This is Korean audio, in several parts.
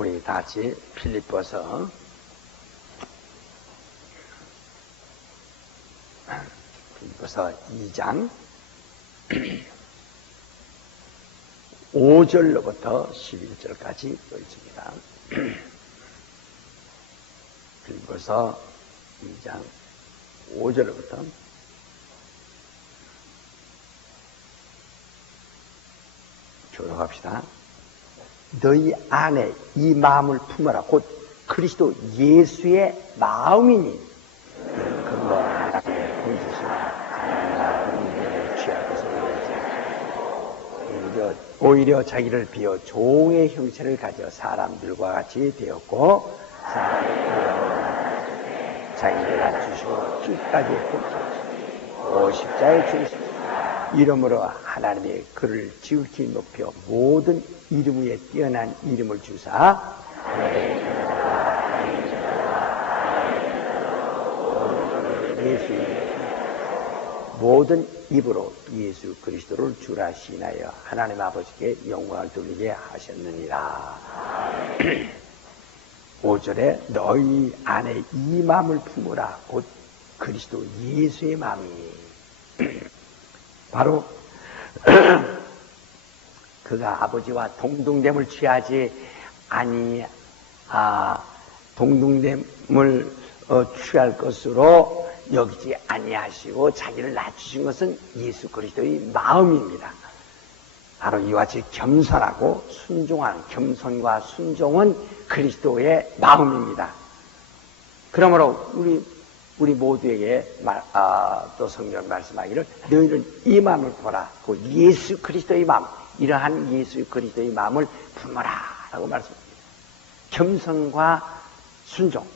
우리 다 같이 필립보서 2장 5절로부터 11절까지 읽습니다. 필립보서 2장 5절로부터 교독합시다. 너희 안에 이 마음을 품어라. 곧 그리스도 예수의 마음이니 그거 하나님의 본주시나 취할 것을 오히려 자기를 비워 종의 형체를 가져 사람들과 같이 되었고 자기를 낮추시고 끝까지 굽히시고 십자가에 죽으시고 이름으로 하나님의 그를 지극히 높여 모든 이름 위에 뛰어난 이름을 주사 예수 모든 입으로 예수 그리스도를 주라 시인하여 하나님 아버지께 영광을 돌리게 하셨느니라. 5절에 너희 안에 이 마음을 품으라. 곧 그리스도 예수의 마음이니 바로 그가 아버지와 동등됨을 취하지 동등됨을 취할 것으로 여기지 아니하시고 자기를 낮추신 것은 예수 그리스도의 마음입니다. 바로 이와 같이 겸손하고 순종한 겸손과 순종은 그리스도의 마음입니다. 그러므로 우리 모두에게 또 성경 말씀하기를 너희는 이 마음을 보라. 그 예수 그리스도의 마음, 이러한 예수 그리스도의 마음을 품어라 라고 말씀합니다. 겸손과 순종.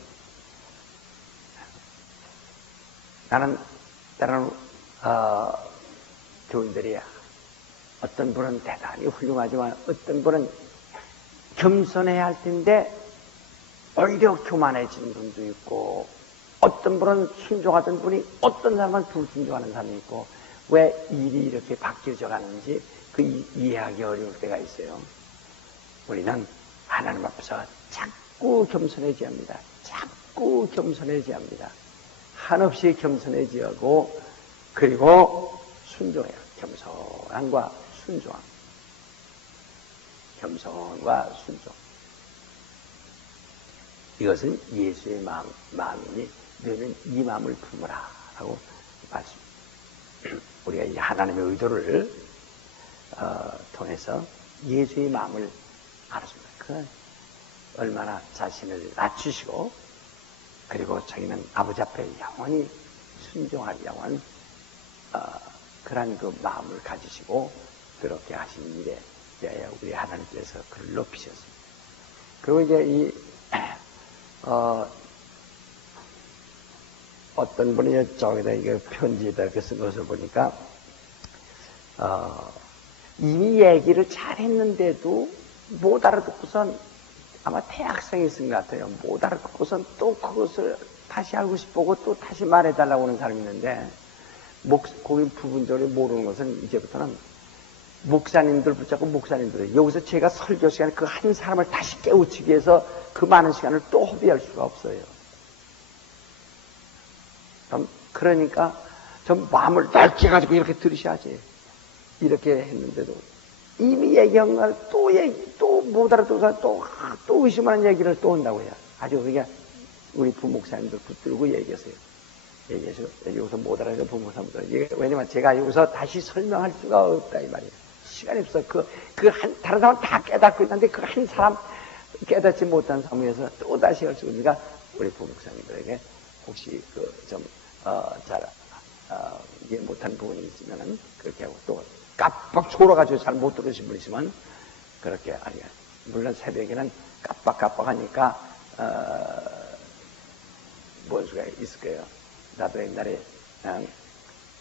나는 다른 교인들이 어떤 분은 대단히 훌륭하지만 어떤 분은 겸손해야 할 텐데 오히려 교만해지는 분도 있고 어떤 분은 순종하던 분이 어떤 사람은 불순종하는 사람이 있고 왜 일이 이렇게 바뀌어져 가는지 그 이해하기 어려울 때가 있어요. 우리는 하나님 앞에서 자꾸 겸손해져야 합니다. 자꾸 겸손해져야 합니다. 한없이 겸손해지고 그리고 순종해요. 겸손함과 순종. 겸손과 순종. 이것은 예수의 마음이니 너희는 이 마음을 품으라 라고 말씀합니다. 우리가 이 하나님의 의도를 통해서 예수의 마음을 알았습니다. 그 얼마나 자신을 낮추시고 그리고 자기는 아버지 앞에 영원히 순종할 영원 그런 그 마음을 가지시고 그렇게 하신 일에 대하여 우리 하나님께서 그를 높이셨습니다. 그리고 이제 어떤 분이 저기다 이게 편지에다 이렇게 쓴 것을 보니까 이미 얘기를 잘 했는데도 못 알아듣고선 아마 대학생이 쓴 것 같아요. 못 알아듣고선 또 그것을 다시 알고 싶고 또 다시 말해달라고 하는 사람이 있는데 거기 부분적으로 모르는 것은 이제부터는 목사님들 붙잡고 목사님들 여기서 제가 설교 시간에 그 한 사람을 다시 깨우치기 위해서 그 많은 시간을 또 허비할 수가 없어요. 그러니까 좀 마음을 넓게 가지고 이렇게 들으셔야지. 이렇게 했는데도 이미 얘기한 걸 또 못 알아듣고서 또 의심하는 얘기를 또 한다고요. 아주 그게 우리 부목사님들 붙들고 얘기하세요. 얘기해서 여기서 못 알아듣는 부목사님들. 왜냐면 제가 여기서 다시 설명할 수가 없다 이 말이에요. 시간이 없어. 다른 사람 다 깨닫고 있는데 그 한 사람 깨닫지 못한 사람에서 또 다시 할 수 있으니까 우리 부목사님들에게 혹시 이해 못한 부분이 있으면은 그렇게 하고 또 깜빡 졸아가지고 잘 못 들으신 분 있으면 그렇게 물론 새벽에는 깜빡하니까 뭔 수가 있을 거예요. 나도 옛날에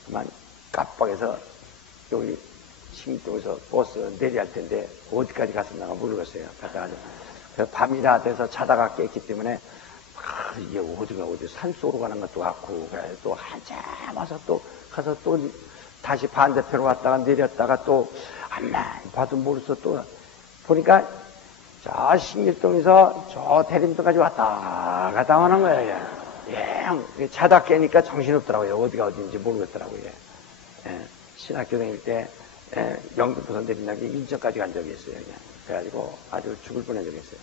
그만 깜빡해서 여기 신동에서 버스 내려할 텐데 어디까지 갔었나가 모르겠어요. 그래서 밤이라 돼서 자다가 깼기 때문에 이게 어디 산속으로 가는 것도 같고 그래 또 한참 와서 또 가서 또 다시 반대편으로 왔다가 내렸다가 또 안만 봐도 모르겠어 또 보니까 저 신길동에서 저 대림도까지 왔다 갔다 하는 거예요. 예, 자다 깨니까 정신없더라고요. 어디가 어딘지 모르겠더라고요. 예, 신학교 다닐 때 영등포선 대림역에 인천까지 간 적이 있어요. 그냥. 그래가지고 아주 죽을 뻔한 적이 있어요.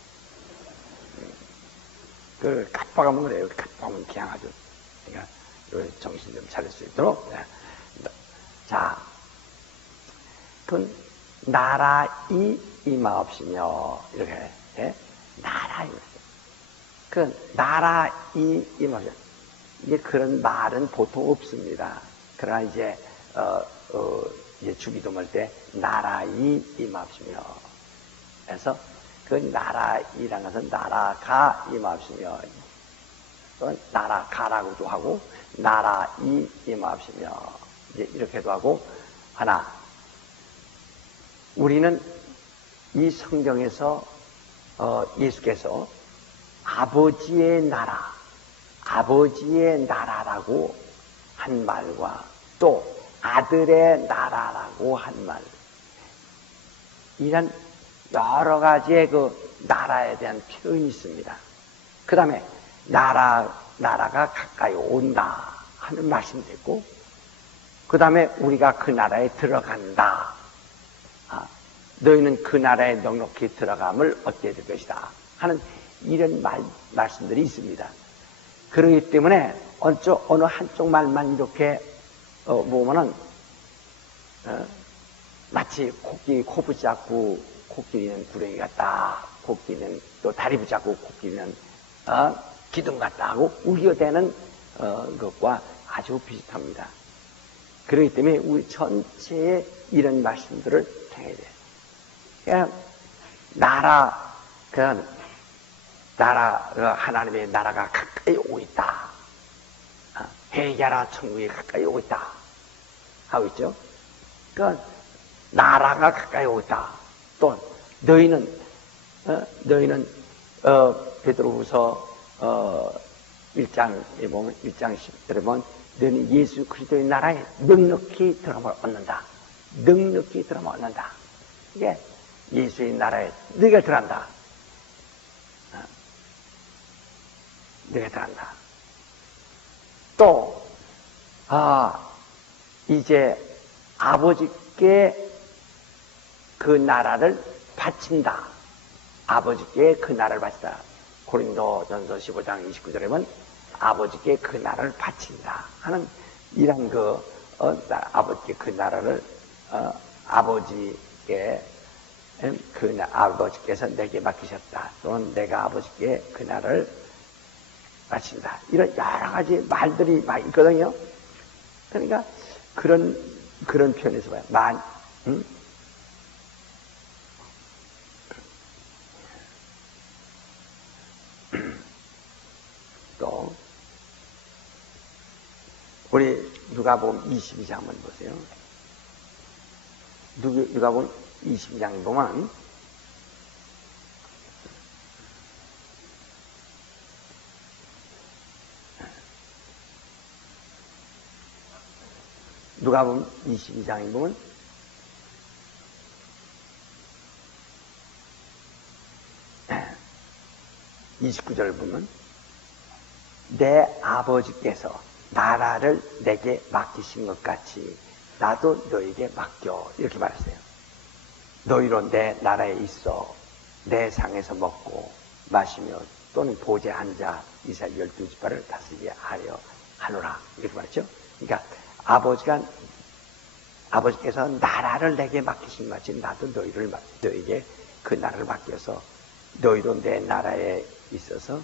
그 갓박하면 그래요. 갓박하면 그냥 아주 그러니까 정신 좀 차릴 수 있도록. 예. 자, 그 나라이 임하옵시며 이렇게 예? 나라이 그 나라이 임하옵시며 이게 그런 말은 보통 없습니다. 그러나 이제 이제 주기도말 때 나라이 임하옵시며 해서 그 나라이라는 것은 나라가 임하옵시며 또는 나라가라고도 하고 나라이 임하옵시며 이제 이렇게도 하고 하나 우리는 이 성경에서 예수께서 아버지의 나라라고 한 말과 또 아들의 나라라고 한 말, 이런 여러 가지의 그 나라에 대한 표현이 있습니다. 그 다음에 나라가 가까이 온다 하는 말씀도 있고, 그 다음에 우리가 그 나라에 들어간다. 너희는 그 나라에 넉넉히 들어감을 얻게 될 것이다 하는 이런 말씀들이 있습니다. 그렇기 때문에 어느 한쪽 말만 이렇게 보면은 마치 코끼리 코 붙잡고 코끼리는 구렁이 같다, 코끼리는 또 다리 붙잡고 코끼리는 기둥 같다 하고 우려되는 것과 아주 비슷합니다. 그렇기 때문에 우리 전체에 이런 말씀들을 통해야 돼요. 그냥 하나님의 나라가 가까이 오고 있다. 회개하라, 천국이 가까이 오고 있다. 하고 있죠. 그러니까 나라가 가까이 오고 있다. 또 너희는 베드로후서 1장에 보면 1장 10절에 보면 너희는 예수 그리스도의 나라에 넉넉히 들어감을 얻는다. 넉넉히 들어감을 얻는다. 이게 예수의 나라에 너희가 들어간다. 너희가 들어간다. 또 이제 아버지께 그 나라를 바친다. 아버지께 그 나라를 바친다. 고린도전서 15장 29절에 보면 아버지께 그 나라를 바친다 하는 이런 아버지께 그 나라를 아버지께서 내게 맡기셨다. 또는 내가 아버지께 그 나라를 바친다. 이런 여러 가지 말들이 막 있거든요. 그러니까 그런 표현에서 봐요. 또 우리 누가복음 22장 한번 보세요. 누가복음 22장에 보면 누가복음 22장에 보면 29절을 보면 내 아버지께서 나라를 내게 맡기신 것 같이 나도 너에게 맡겨 이렇게 말했어요. 너희로 내 나라에 있어 내 상에서 먹고 마시며 또는 보좌에 앉아 이스라엘 12지파를 다스리게 하려 하노라 이렇게 말했죠. 그러니까 아버지께서 나라를 내게 맡기신 것 같이 나도 너에게 그 나라를 맡겨서 너희도 내 나라에 있어서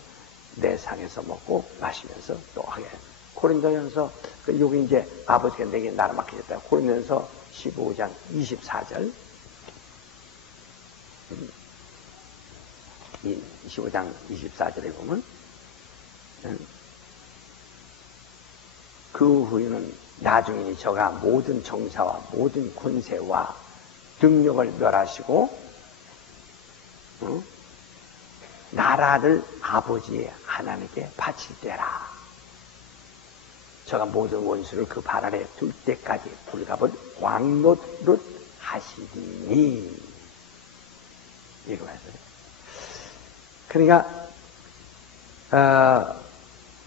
내 상에서 먹고 마시면서 또 하게. 고린도전서 여기 이제 아버지가 내게 나라 맡기셨다. 고린도전서 15장 24절 25장 24절에 보면 그 후에는 나중이니 저가 모든 정사와 모든 권세와 능력을 멸하시고 나라를 아버지 하나님께 바칠 때라. 저가 모든 원수를 그 발 아래 둘 때까지 불갑을 왕노릇 하시리니. 이거 말이에요. 그러니까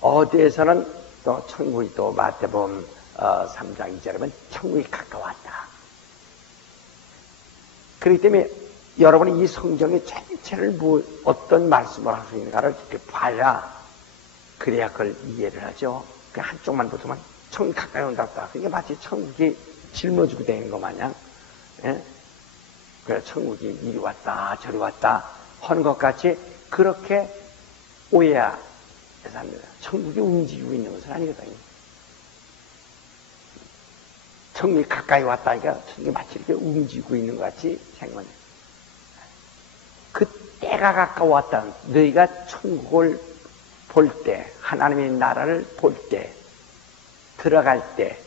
어디에서는 또 천국이 또 마태복음 3장 2절에 보면 천국이 가까웠다. 그렇기 때문에 여러분이 이 성경의 전체를 어떤 말씀을 할 수 있는가를 이렇게 봐야 그래야 그걸 이해를 하죠. 그 한쪽만 보면 천국이 가까이 온다. 그게 마치 천국이 짊어지고 다니는 것 마냥, 예? 그래 천국이 이리 왔다 저리 왔다 하는 것 같이 그렇게 오해해서 합니다. 천국이 움직이고 있는 것은 아니거든요. 천국이 가까이 왔다니까 천국이 마치 이렇게 움직이고 있는 것 같이 생각해요. 그 때가 가까웠다. 너희가 천국을 볼 때, 하나님의 나라를 볼 때, 들어갈 때,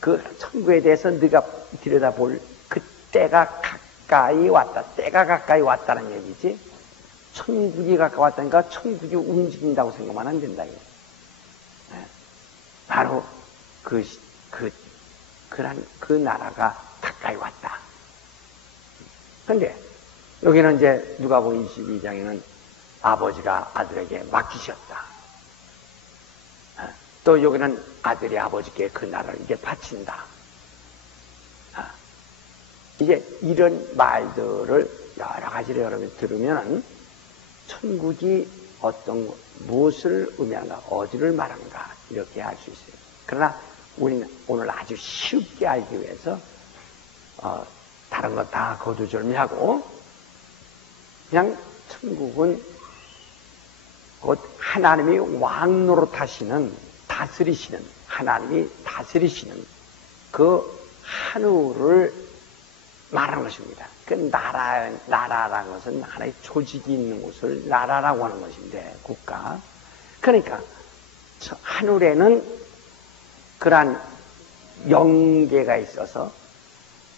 그 천국에 대해서 네가 들여다볼 그 때가 가까이 왔다. 때가 가까이 왔다는 얘기지. 천국이 가까웠다니까 천국이 움직인다고 생각하면 안 된다. 바로 그 나라가 가까이 왔다. 그런데 여기는 이제 누가복음 22장에는 아버지가 아들에게 맡기셨다. 또 여기는 아들이 아버지께 그 나라를 이제 바친다. 이제 이런 말들을 여러 가지를 여러분이 들으면 천국이 무엇을 의미하는가, 어디를 말하는가 이렇게 알 수 있어요. 그러나 우리는 오늘 아주 쉽게 알기 위해서 다른 거 다 거두절미하고 그냥 천국은 곧 하나님이 왕노릇하시는 다스리시는 하나님이 다스리시는 그 하늘을 말하는 것입니다. 그 나라라는 것은 하나의 조직이 있는 곳을 나라라고 하는 것인데 국가. 그러니까 하늘에는 그러한 영계가 있어서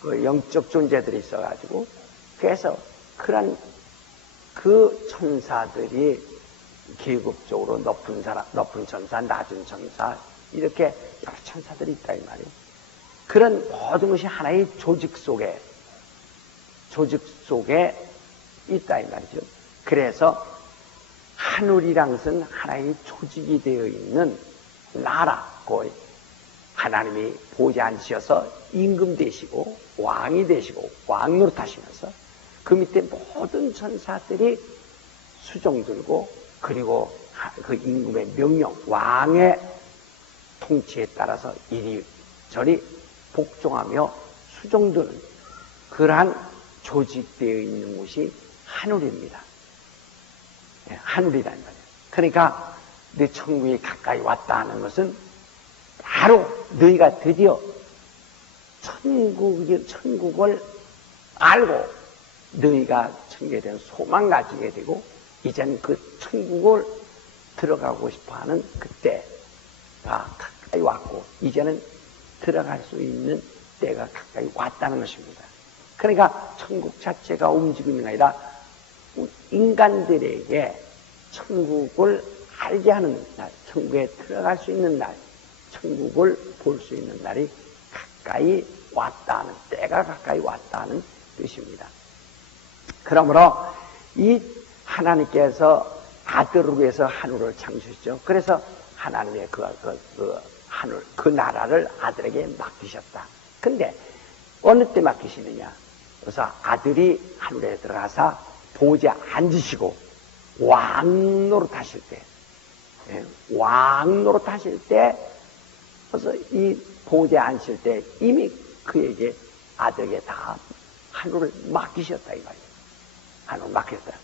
그 영적 존재들이 있어가지고 그래서 그러한 그 천사들이 계급적으로 높은 천사, 낮은 천사 이렇게 여러 천사들이 있다 이 말이에요. 그런 모든 것이 하나의 조직 속에 있다 이 말이죠. 그래서 하늘이란 것은 하나의 조직이 되어 있는 나라, 그 하나님이 보좌 앉으셔서 임금 되시고 왕이 되시고 왕 노릇하시면서 그 밑에 모든 천사들이 수종 들고 그리고 그 임금의 명령, 왕의 통치에 따라서 이리저리 복종하며 수종드는 그러한 조직되어 있는 곳이 하늘입니다. 하늘이라는 거예요. 그러니까 네 천국이 가까이 왔다 하는 것은 바로 너희가 드디어 천국을 알고 너희가 천국에 대한 소망 가지게 되고 이젠 그 천국을 들어가고 싶어하는 그때가 가까이 왔고 이제는 들어갈 수 있는 때가 가까이 왔다는 것입니다. 그러니까 천국 자체가 움직이는 게 아니라 인간들에게 천국을 알게 하는 날, 천국에 들어갈 수 있는 날, 천국을 볼 수 있는 날이 가까이 왔다는, 때가 가까이 왔다는 뜻입니다. 그러므로 이 하나님께서 아들을 위해서 하늘을 창조했죠. 그래서 하나님의 하늘, 그 나라를 아들에게 맡기셨다. 근데 어느 때 맡기시느냐? 그래서 아들이 하늘에 들어가서 보좌에 앉으시고 왕 노릇하실 때, 왕 노릇하실 때, 그래서 이 보좌에 앉으실 때 이미 그에게 아들에게 다 하늘을 맡기셨다 이 말이에요. 하늘을 맡겼다.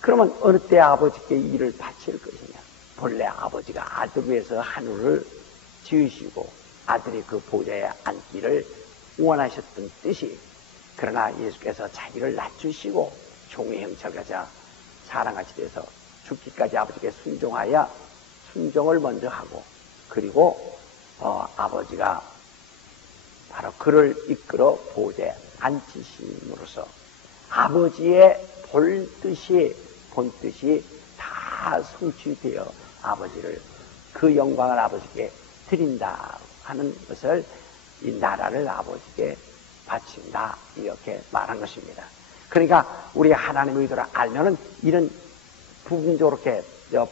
그러면 어느 때 아버지께 일을 바칠 것이냐? 본래 아버지가 아들 위해서 하늘을 지으시고 아들이 그 보좌에 앉기를 원하셨던 뜻이, 그러나 예수께서 자기를 낮추시고 종의 형체를 가져 사랑같이 돼서 죽기까지 아버지께 순종하여 순종을 먼저 하고, 그리고 아버지가 바로 그를 이끌어 보좌에 앉히심으로써 아버지의 본뜻이 다 성취되어 아버지를, 그 영광을 아버지께 드린다 하는 것을, 이 나라를 아버지께 바친다 이렇게 말한 것입니다. 그러니까 우리 하나님의 의도를 알면은 이런 부분적으로 이렇게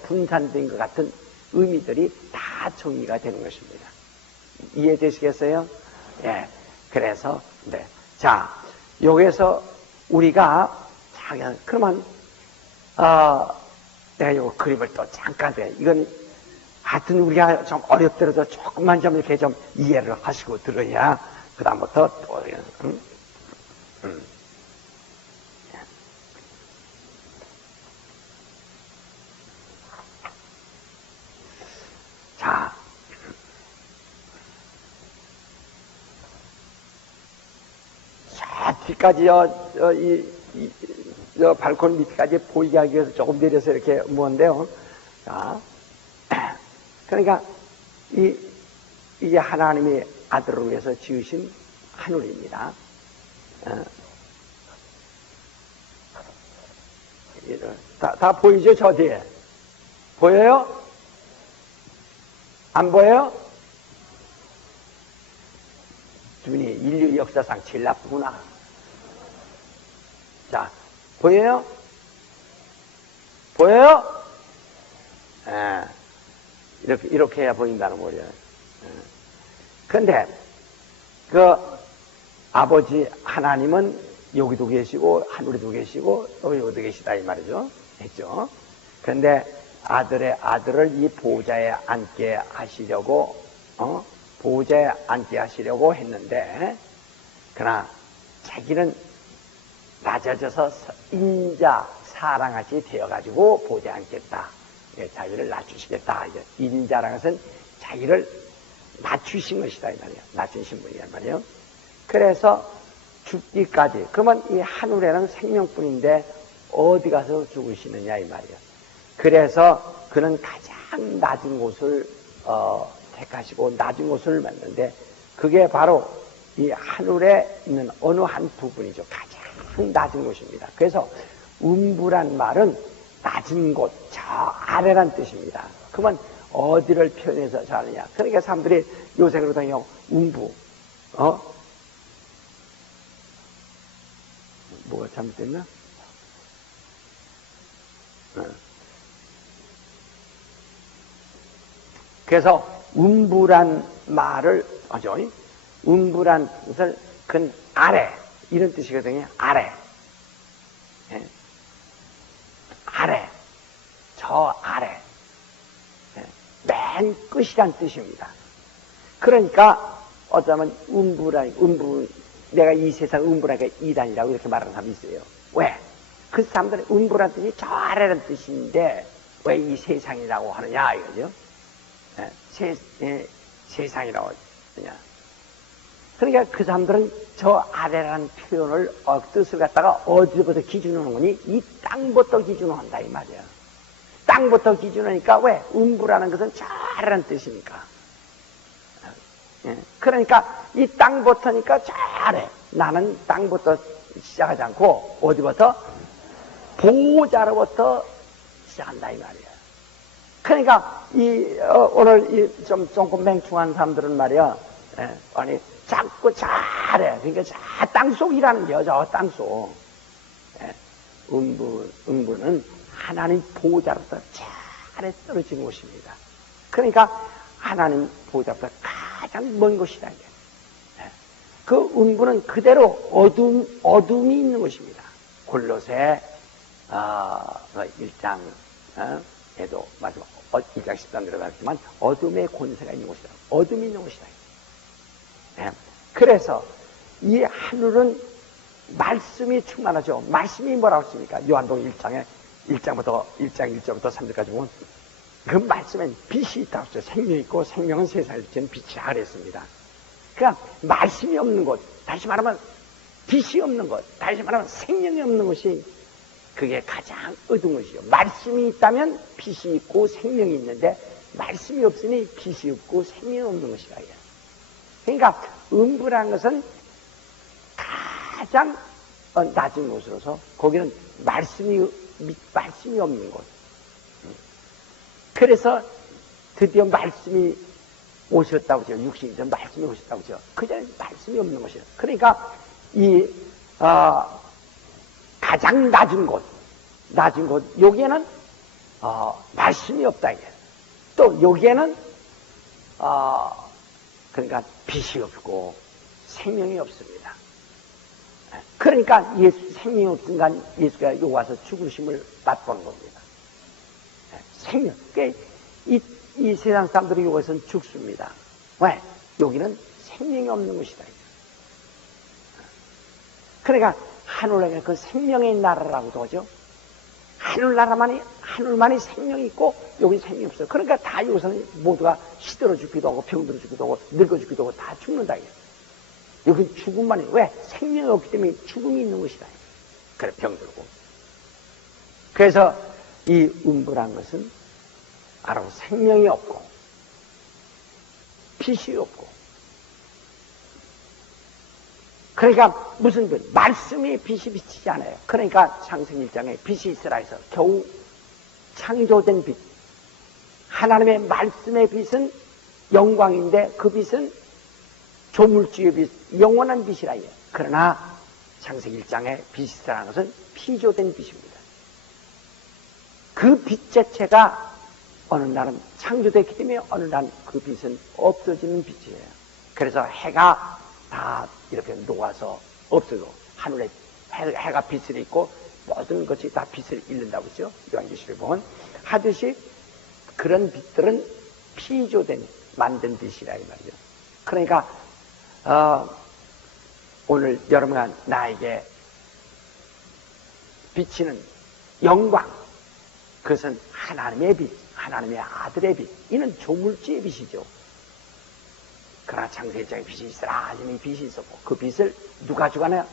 분산된 것 같은 의미들이 다 정의가 되는 것입니다. 이해되시겠어요? 예. 그래서, 네. 자, 여기에서 우리가, 그러면, 내가 이 그림을 또 잠깐 돼. 이건, 하여튼 우리가 좀 어렵더라도 조금만 좀 이렇게 좀 이해를 하시고 들어야, 그다음부터 또, 자, 저 뒤까지요, 발코니 밑까지 보이게 하기 위해서 조금 내려서 이렇게 모은데요. 자, 그러니까, 이게 하나님이 아들을 위해서 지으신 하늘입니다. 다 보이죠, 저 뒤에? 보여요? 안 보여요? 눈이 인류 역사상 제일 나쁘구나. 자, 보여요? 보여요? 예. 이렇게 해야 보인다는 거예요. 그런데, 아버지 하나님은 여기도 계시고, 하늘에도 계시고, 또 여기도 계시다, 이 말이죠. 했죠. 그런데 아들의 아들을 이 보좌에 앉게 하시려고, 보좌에 앉게 하시려고 했는데, 그러나 자기는 낮아져서 인자, 사랑같이 되어가지고 보좌에 앉겠다. 자기를 낮추시겠다. 인자라는 것은 자기를 낮추신 것이다, 이 말이에요. 낮추신 분이란 말이에요. 그래서 죽기까지. 그러면 이 하늘에는 생명뿐인데 어디 가서 죽으시느냐, 이 말이에요. 그래서 그는 가장 낮은 곳을 택하시고 낮은 곳을 만드는데 그게 바로 이 하늘에 있는 어느 한 부분이죠. 가장 낮은 곳입니다. 그래서 음부란 말은 낮은 곳, 저 아래란 뜻입니다. 그러면 어디를 표현해서 잘하느냐. 그러니까 사람들이 요새 그러더니 음부, 뭐가 잘못됐나? 그래서 음부란 말을 하죠. 음부란 뜻을 그 아래 이런 뜻이거든요. 아래, 예. 아래, 저 아래, 예. 맨 끝이란 뜻입니다. 그러니까 어쩌면 음부 내가 이 세상 음부라니까 이단이라고 이렇게 말하는 사람이 있어요. 왜? 그 사람들은 음부란 뜻이 저 아래란 뜻인데 왜 이 세상이라고 하느냐 이거죠. 세상이라고 하느냐. 그러니까 그 사람들은 저 아래라는 표현을 뜻을 갖다가 어디부터 기준으로 하니 이 땅부터 기준으로 한다 이 말이야. 땅부터 기준하니까 왜? 음부라는 것은 저 아래라는 뜻이니까. 그러니까 이 땅부터니까 저 아래. 나는 땅부터 시작하지 않고 어디부터? 보호자로부터 시작한다 이 말이야. 그러니까 오늘 조금 맹충한 사람들은 말이야. 아니 자꾸 저 아래. 그러니까 저 땅속이라는 거죠. 저 땅속. 음부는 하나님 보호자로부터 저 아래 떨어진 곳입니다. 그러니까 하나님 보호자로부터 가장 먼 곳이다. 그 음부는 그대로 어둠이 있는 곳입니다. 골로새 1장 에도 마지막 1장 13절에 말했지만 어둠의 권세가 있는 곳이다. 어둠이 있는 곳이다. 그래서 이 하늘은 말씀이 충만하죠. 말씀이 뭐라고 했습니까? 요한복음 1장부터 1절부터 3절까지 보면 그 말씀엔 빛이 있다고 했어요. 생명이 있고 생명은 세상에 비치는 빛이라 그랬습니다. 그러니까 말씀이 없는 곳, 다시 말하면 빛이 없는 곳, 다시 말하면 생명이 없는 곳이 그게 가장 어두운 것이죠. 말씀이 있다면 빛이 있고 생명이 있는데 말씀이 없으니 빛이 없고 생명이 없는 것이라. 그러니까 음부라는 것은 가장 낮은 곳으로서 거기는 말씀이 없는 곳. 그래서 드디어 말씀이 오셨다고 하죠. 육신이 전 말씀이 오셨다고 하죠. 그전에 말씀이 없는 것이에요. 그러니까 가장 낮은 곳, 여기에는 말씀이 없다. 이게. 또 여기에는 그러니까 빛이 없고 생명이 없습니다. 그러니까 생명이 없으니까 예수가 여기 와서 죽으심을 맛보는 겁니다. 생명. 그러니까 이 세상 사람들이 여기서는 죽습니다. 왜? 여기는 생명이 없는 것이다. 그러니까 하늘나라가 그 생명의 나라라고도 하죠. 하늘만이 생명이 있고 여기 생명이 없어요. 그러니까 다 여기서는 모두가 시들어 죽기도 하고 병들어 죽기도 하고 늙어 죽기도 하고 다 죽는다. 여기 죽음만이 왜? 생명이 없기 때문에 죽음이 있는 것이다. 그래 병들고. 그래서 이 음부란 것은 바로 생명이 없고 빛이 없고 그러니까 무슨 빛? 말씀이 빛이 비치지 않아요. 그러니까 창세기 1장에 빛이 있으라 해서 겨우 창조된 빛. 하나님의 말씀의 빛은 영광인데 그 빛은 조물주의 빛, 영원한 빛이라 해요. 그러나 창세기 1장에 빛이 있으라는 것은 피조된 빛입니다. 그 빛 자체가 어느 날은 창조됐기 때문에 어느 날 그 빛은 없어지는 빛이에요. 그래서 해가 다 이렇게 녹아서 없어져. 하늘에 해가 빛을 잃고 모든 것이 다 빛을 잃는다고 했죠. 요한계시록에 보면 하듯이 그런 빛들은 피조된 만든 빛이라 이 말이죠. 그러니까 오늘 여러분과 나에게 비치는 영광, 그것은 하나님의 빛, 하나님의 아들의 빛. 이는 조물주의 빛이죠. 그러나 창세기장에 빛이 있으라 하시니 빛이 있었고 그 빛을 누가 주관해요?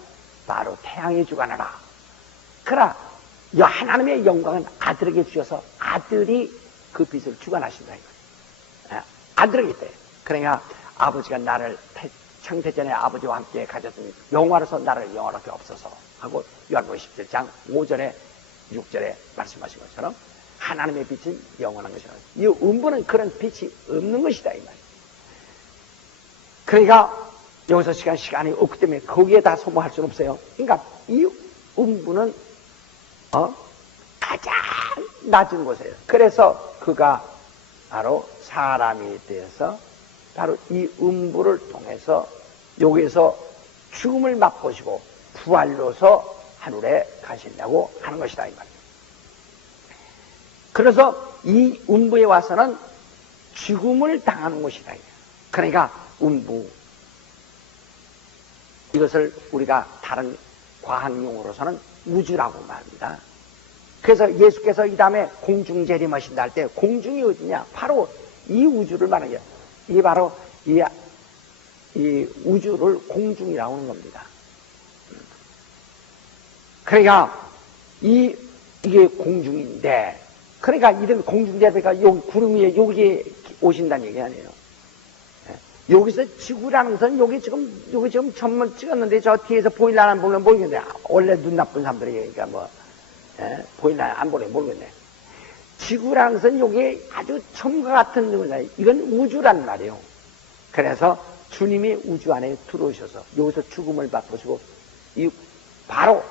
바로 태양이 주관하라. 그러나 하나님의 영광은 아들에게 주셔서 아들이 그 빛을 주관하신다. 아들에게 돼. 그러니까 아버지가 나를 창세전에 아버지와 함께 가졌으니 영화로서 나를 영화롭게 없어서 하고 요한복음 17장 5절에 6절에 말씀하신 것처럼 하나님의 빛은 영원한 것이라. 이 음부는 그런 빛이 없는 것이다 이 말이에요. 그러니까 여기서 시간이 없기 때문에 거기에 다 소모할 수는 없어요. 그러니까 이 음부는 가장 낮은 곳이에요. 그래서 그가 바로 사람이 되어서 바로 이 음부를 통해서 여기서 죽음을 맛보시고 부활로서 하늘에 가신다고 하는 것이다 이 말이에요. 그래서 이 음부에 와서는 죽음을 당하는 것이다. 그러니까 음부, 이것을 우리가 다른 과학용어로서는 우주라고 말합니다. 그래서 예수께서 이 다음에 공중 재림하신다 할 때 공중이 어디냐? 바로 이 우주를 말하는 거예요. 이게 바로 이 우주를 공중이라고 하는 겁니다. 그러니까 이게 공중인데, 그러니까 이런 공중재배가 여기 구름 위에 여기에 오신다는 얘기 아니에요. 여기서 지구라는 것은 여기 지금 전문 찍었는데 저 뒤에서 보일라는 안 보면 모르겠네. 원래 눈 나쁜 사람들이 그러니까 뭐 보일라는 안 보면 모르겠네. 지구라는 것은 여기 아주 천과 같은 거잖아요. 이건 우주란 말이에요. 그래서 주님이 우주 안에 들어오셔서 여기서 죽음을 맛보시고 바로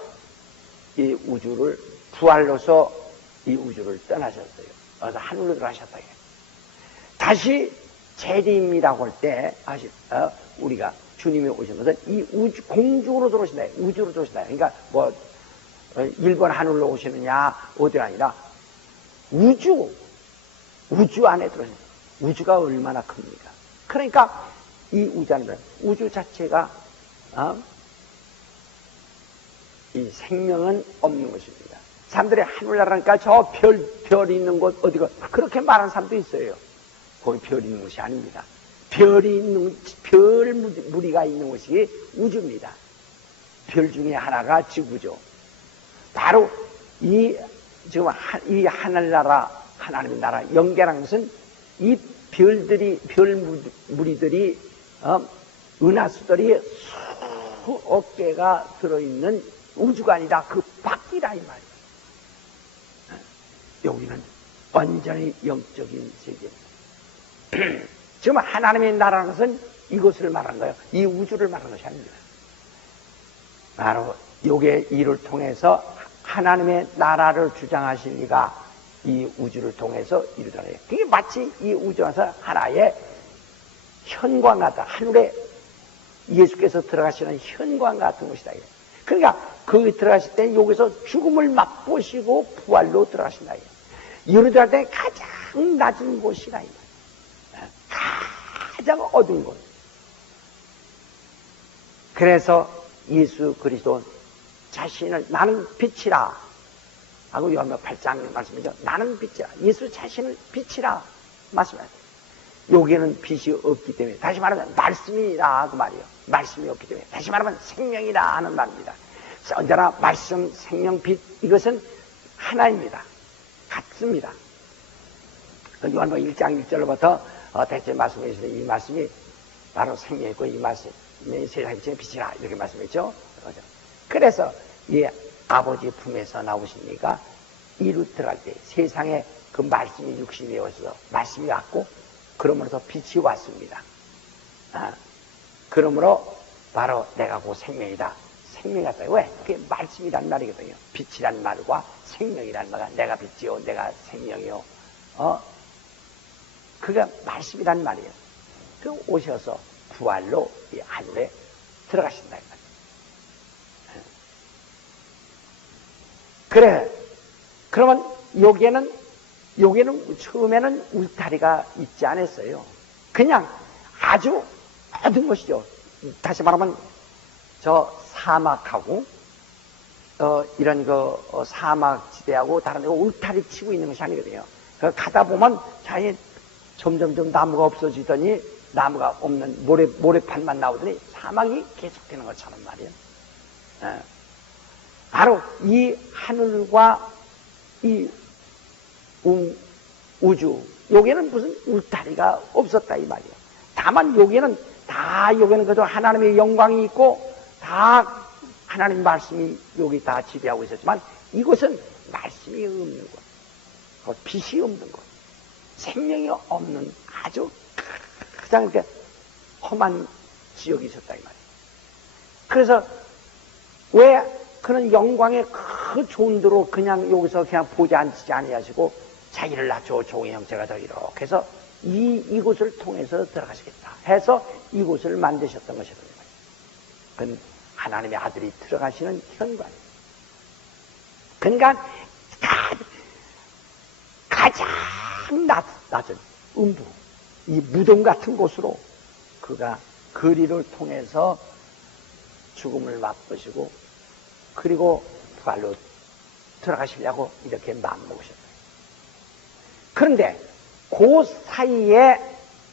이 우주를 부활로서 이 우주를 떠나셨어요. 그래서 하늘로 들어가셨다. 다시 재림이라고 할 때 우리가 주님이 오신 것은 이 우주 공중으로 들어오신다. 우주로 들어오신다. 그러니까 뭐 일본 하늘로 오시느냐 어디가 아니라 우주 안에 들어오신다. 우주가 얼마나 큽니까? 그러니까 이 우주 자체가 이 생명은 없는 것입니다. 사람들이 하늘나라니까 저 별이 있는 곳 어디가 그렇게 말하는 사람도 있어요. 거기 별이 있는 곳이 아닙니다. 별 무리가 있는 곳이 우주입니다. 별 중에 하나가 지구죠. 바로 지금 이 하늘나라, 하나님의 나라, 영계라는 것은 이 별 무리들이, 은하수들이 수억 개가 들어있는 우주가 아니라 그 밖이라 이 말이에요. 여기는 완전히 영적인 세계입니다. 지금 하나님의 나라는 것은 이것을 말하는 거예요. 이 우주를 말하는 것이 아닙니다. 바로 요게 이를 통해서 하나님의 나라를 주장하실 이가 이 우주를 통해서 이루더라. 그게 마치 이 우주 안에서 하나의 현광 같다. 하늘에 예수께서 들어가시는 현광 같은 곳이다. 그러니까 거기 들어가실 때 여기서 죽음을 맛보시고 부활로 들어가신다. 이루더라 때 가장 낮은 곳이다. 가장 어두운 곳. 그래서 예수 그리스도 자신을 나는 빛이라 하고 요한복음 8장 말씀이죠. 나는 빛이라. 예수 자신을 빛이라 말씀하셨어요. 여기에는 빛이 없기 때문에 다시 말하면 말씀이라 그 말이에요. 말씀이 없기 때문에 다시 말하면 생명이라 하는 말입니다. 언제나 말씀, 생명, 빛 이것은 하나입니다. 같습니다. 요한복음 1장 1절로부터 대체 말씀해 주시는 이 말씀이 바로 생명이고 이 말씀이 세상에 비치는 빛이라 이렇게 말씀했죠. 그래서 이 아버지 품에서 나오신 이가 이루 들어갈 때 세상에 그 말씀이 육신이 되어서 말씀이 왔고 그러므로서 빛이 왔습니다. 그러므로 바로 내가 그 생명이다. 생명이 왔다. 왜? 그게 말씀이란 말이거든요. 빛이란 말과 생명이란 말과 내가 빛이요 내가 생명이요 그게 말씀이란 말이에요. 그 오셔서 부활로 이 하늘에 들어가신다. 그래. 그러면 여기에는 처음에는 울타리가 있지 않았어요. 그냥 아주 어두운 것이죠. 다시 말하면 저 사막하고 이런 사막 지대하고 다른 데 울타리 치고 있는 것이 아니거든요. 가다 보면 자기 점점점 나무가 없어지더니 나무가 없는 모래판만 나오더니 사막이 계속되는 것처럼 말이에요. 바로 이 하늘과 이 우주 여기에는 무슨 울타리가 없었다 이 말이에요. 다만 여기에는 그래도 하나님의 영광이 있고 다 하나님 말씀이 여기 다 지배하고 있었지만 이곳은 말씀이 없는 곳, 빛이 없는 곳, 생명이 없는 아주 가장 이렇게 험한 지역이 있었다 이 말이에요. 그래서 왜 그는 영광의 그 존도로 그냥 여기서 그냥 보지 않지 아니하시고 자기를 낮춰 종의 형체가 더 이렇게 해서 이곳을 통해서 들어가시겠다 해서 이곳을 만드셨던 것이거든요. 그건 하나님의 아들이 들어가시는 현관이에요. 그러니까 가장 낮은 음부, 이 무덤 같은 곳으로 그가 거리를 통해서 죽음을 맛보시고 그리고 부활로 들어가시려고 이렇게 마음먹으셨어요. 그런데 그 사이에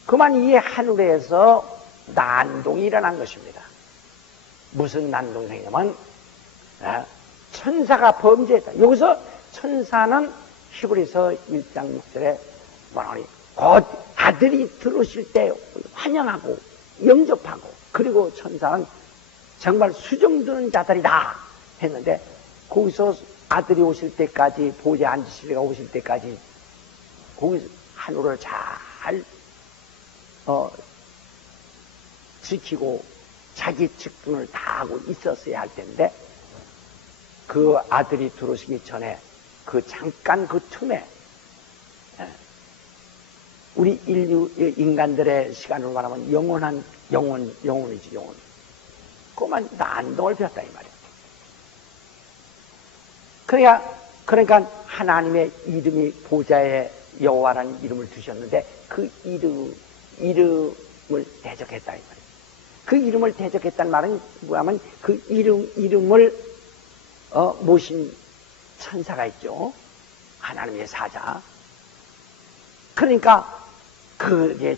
그만 이 하늘에서 난동이 일어난 것입니다. 무슨 난동이 생기냐면 천사가 범죄했다. 여기서 천사는 히브리서 1장 6절에 뭐라니 곧 아들이 들어오실 때 환영하고 영접하고 그리고 천사는 정말 수정드는 자들이다 했는데 거기서 아들이 오실 때까지 보좌에 앉으시리가 오실 때까지 거기서 하늘을 잘 지키고 자기 직분을 다하고 있었어야 할 텐데 그 아들이 들어오시기 전에 그 잠깐 그 틈에 우리 인간들의 시간으로 말하면 영원한 영혼이지 영혼. 그만 난동을 피웠다 이 말이에요. 그러니까 하나님의 이름이 보좌에 여호와라는 이름을 두셨는데 그 이름을 대적했다 이 말이에요. 그 이름을 대적했다는 말은 뭐냐면 그 이름을 모신 천사가 있죠. 하나님의 사자. 그러니까 그에게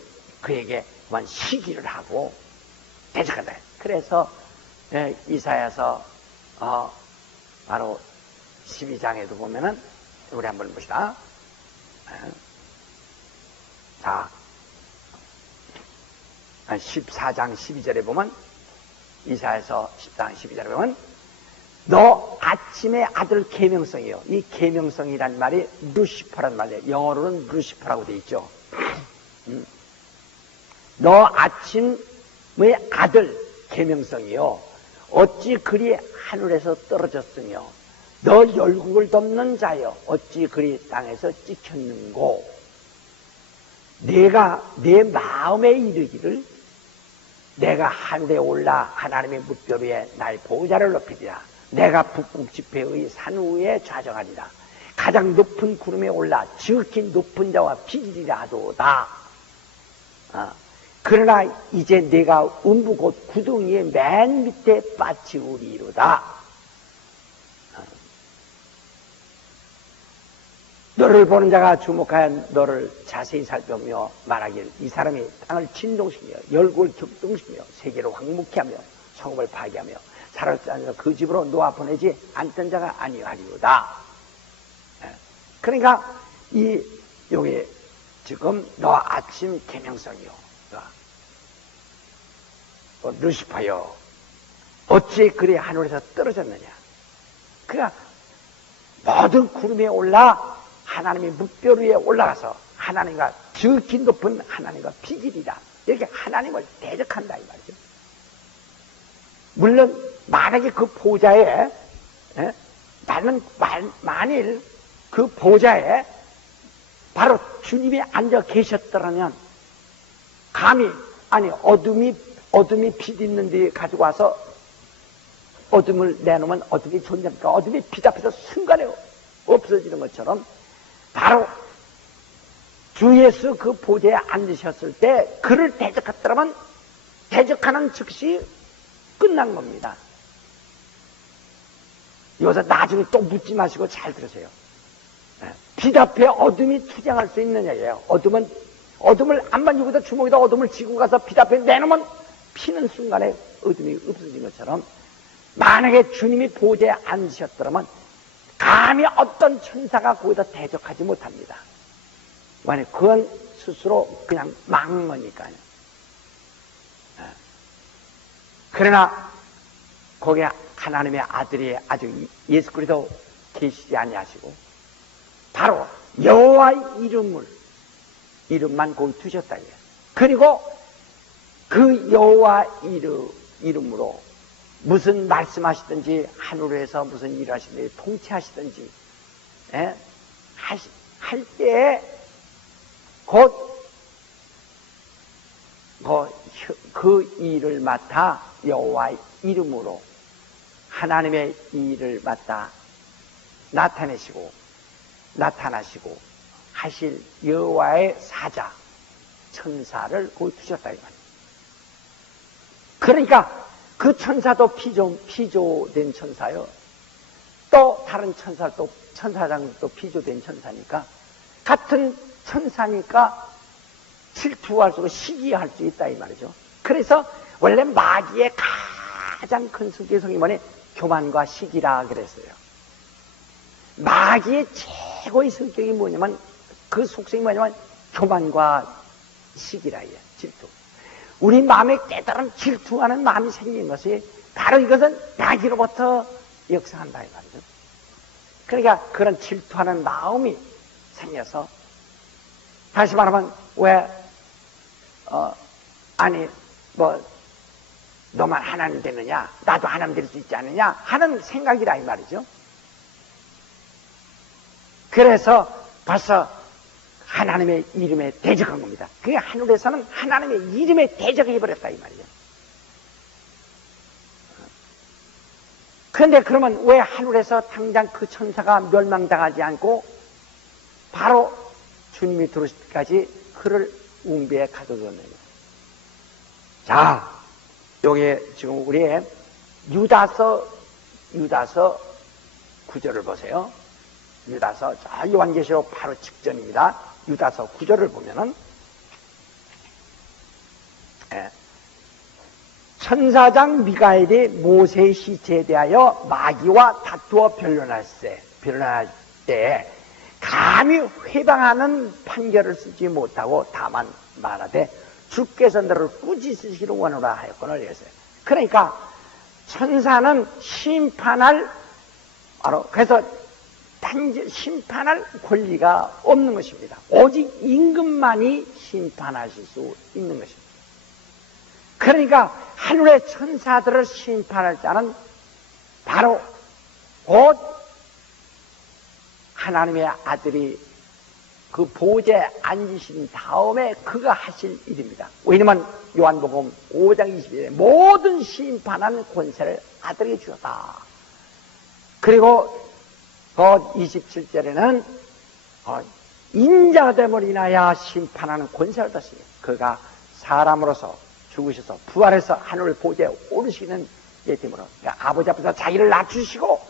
시기를 하고 대적한다. 그래서 이사야서 바로 12장에도 보면은 우리 한번 봅시다. 자, 14장 12절에 보면 이사야서 14장 12절에 보면 너 아침의 아들 계명성이요. 이 계명성이란 말이 루시퍼란 말이에요. 영어로는 루시퍼라고 되어 있죠. 너 아침의 아들 계명성이요. 어찌 그리 하늘에서 떨어졌으며 너 열국을 덮는 자여 어찌 그리 땅에서 찍혔는고. 내가 내 마음에 이르기를 내가 하늘에 올라 하나님의 뭇별 위에 나의 보좌를 높이리라. 내가 북극 지폐의 산 위에 좌정하리라. 가장 높은 구름에 올라 지극히 높은 자와 비기리라 하도다. 그러나 이제 내가 음부 곧 구덩이의 맨 밑에 빠치우리로다. 너를 보는 자가 주목하여 너를 자세히 살펴보며 말하길 이 사람이 땅을 진동시키며 열국을 격동시키며 세계를 황무케 하며 성읍을 파괴하며 사람을 짜내서 그 집으로 놓아 보내지 않던 자가 아니하리로다. 그러니까 여기 지금 너 아침 계명성이요, 루시퍼요, 어찌 그리 하늘에서 떨어졌느냐. 그가 모든 구름에 올라 하나님의 뭇별 위에 올라가서 하나님과 지극히 높은 하나님과 비길이다. 이렇게 하나님을 대적한다 이 말이죠. 물론 만약에 그 보좌에 만일 그 보좌에 바로 주님이 앉아 계셨더라면 감히 어둠이 빛 있는 데 가지고 와서 어둠을 내놓으면 어둠이 존재합니까? 어둠이 빛 앞에서 순간에 없어지는 것처럼 바로 주 예수 그 보좌에 앉으셨을 때 그를 대적했더라면 대적하는 즉시 끝난 겁니다. 여기서 나중에 또 묻지 마시고 잘 들으세요. 빛 앞에 어둠이 투쟁할 수 있느냐예요. 어둠을 안만 죽어도 주먹에다 어둠을 쥐고 가서 빛 앞에 내놓으면 피는 순간에 어둠이 없어진 것처럼 만약에 주님이 보좌에 앉으셨더라면 감히 어떤 천사가 거기다 대적하지 못합니다. 만약 그건 스스로 그냥 막는 거니까요. 그러나 거기에 하나님의 아들이 아직 예수 그리스도 계시지 아니하시고 바로 여호와의 이름만 거기 두셨다. 그리고 그 여호와 이름으로 무슨 말씀하시든지 하늘에서 무슨 일을 하시든지 통치하시든지 할 때에 곧 그 일을 맡아 여호와의 이름으로 하나님의 일을 맡아 나타나시고 하실 여호와의 사자 천사를 거기 두셨다 이 말이에요. 그러니까 그 천사도 피조된 천사요. 또 다른 천사장도 피조된 천사니까 같은 천사니까 질투할 수 있고 시기할 수 있다 이 말이죠. 그래서 원래 마귀의 가장 큰 성격이 뭐니? 교만과 시기라 그랬어요. 마귀의 최고의 성격이 뭐냐면 그 속성이 뭐냐면 교만과 시기라 이야. 질투. 우리 마음에 깨달은 질투하는 마음이 생긴 것이 바로 이것은 마귀로부터 역사한다 이 말이죠. 그러니까 그런 질투하는 마음이 생겨서 다시 말하면 왜 너만 하나님 되느냐, 나도 하나님 될 수 있지 않느냐 하는 생각이라 이 말이죠. 그래서 벌써 하나님의 이름에 대적한 겁니다. 그게 하늘에서는 하나님의 이름에 대적해버렸다 이 말이죠. 그런데 그러면 왜 하늘에서 당장 그 천사가 멸망당하지 않고 바로 주님이 들어오실 때까지 그를 웅비에 가둬뒀느냐. 자, 여기 지금 우리의 유다서 9절을 보세요. 유다서 저 요한계시록 바로 직전입니다. 유다서 9절을 보면은 천사장 미가엘이 모세의 시체에 대하여 마귀와 다투어 변론할 때 감히 회방하는 판결을 쓰지 못하고 다만 말하되 주께서 너를 꾸짖으시기를 원하노라 하였거늘 했어요. 그러니까 천사는 심판할 바로 그래서 심판할 권리가 없는 것입니다. 오직 임금만이 심판하실 수 있는 것입니다. 그러니까 하늘의 천사들을 심판할 자는 바로 곧 하나님의 아들이 그 보좌에 앉으신 다음에 그가 하실 일입니다. 왜냐면 요한복음 5장 22절에 모든 심판한 권세를 아들에게 주었다. 그리고 27절에는 인자가 됨으로 인하여 심판하는 권세를 얻었으니 그가 사람으로서 죽으셔서 부활해서 하늘 보좌에 오르시는 예됨으로, 그러니까 아버지 앞에서 자기를 낮추시고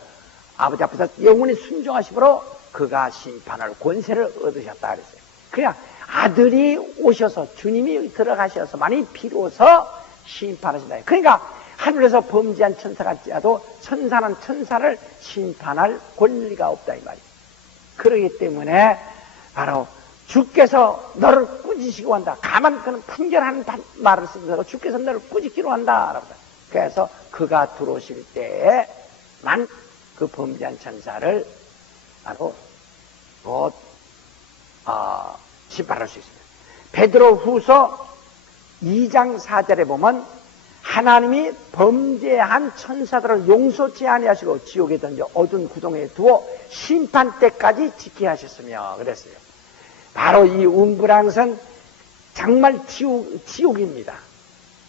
아버지 앞에서 영원히 순종하심으로 그가 심판할 권세를 얻으셨다 그랬어요. 그냥 아들이 오셔서 주님이 여기 들어가셔서만이 비로소 심판하신다. 그러니까 하늘에서 범죄한 천사 같지라도 천사는 천사를 심판할 권리가 없다 이 말이에요. 그러기 때문에 바로 주께서 너를 꾸짖으시고 한다. 가만 그는 판결하는 말을 쓰면서 주께서 너를 꾸짖기로 한다. 그래서 그가 들어오실 때에만 그 범죄한 천사를 바로 심판할 수 있습니다. 베드로 후서 2장 4절에 보면 하나님이 범죄한 천사들을 용서치 아니하시고 지옥에 던져 어두운 구덩이에 두어 심판 때까지 지키게 하셨으며 그랬어요. 바로 이 음부라는 것은 정말 지옥입니다.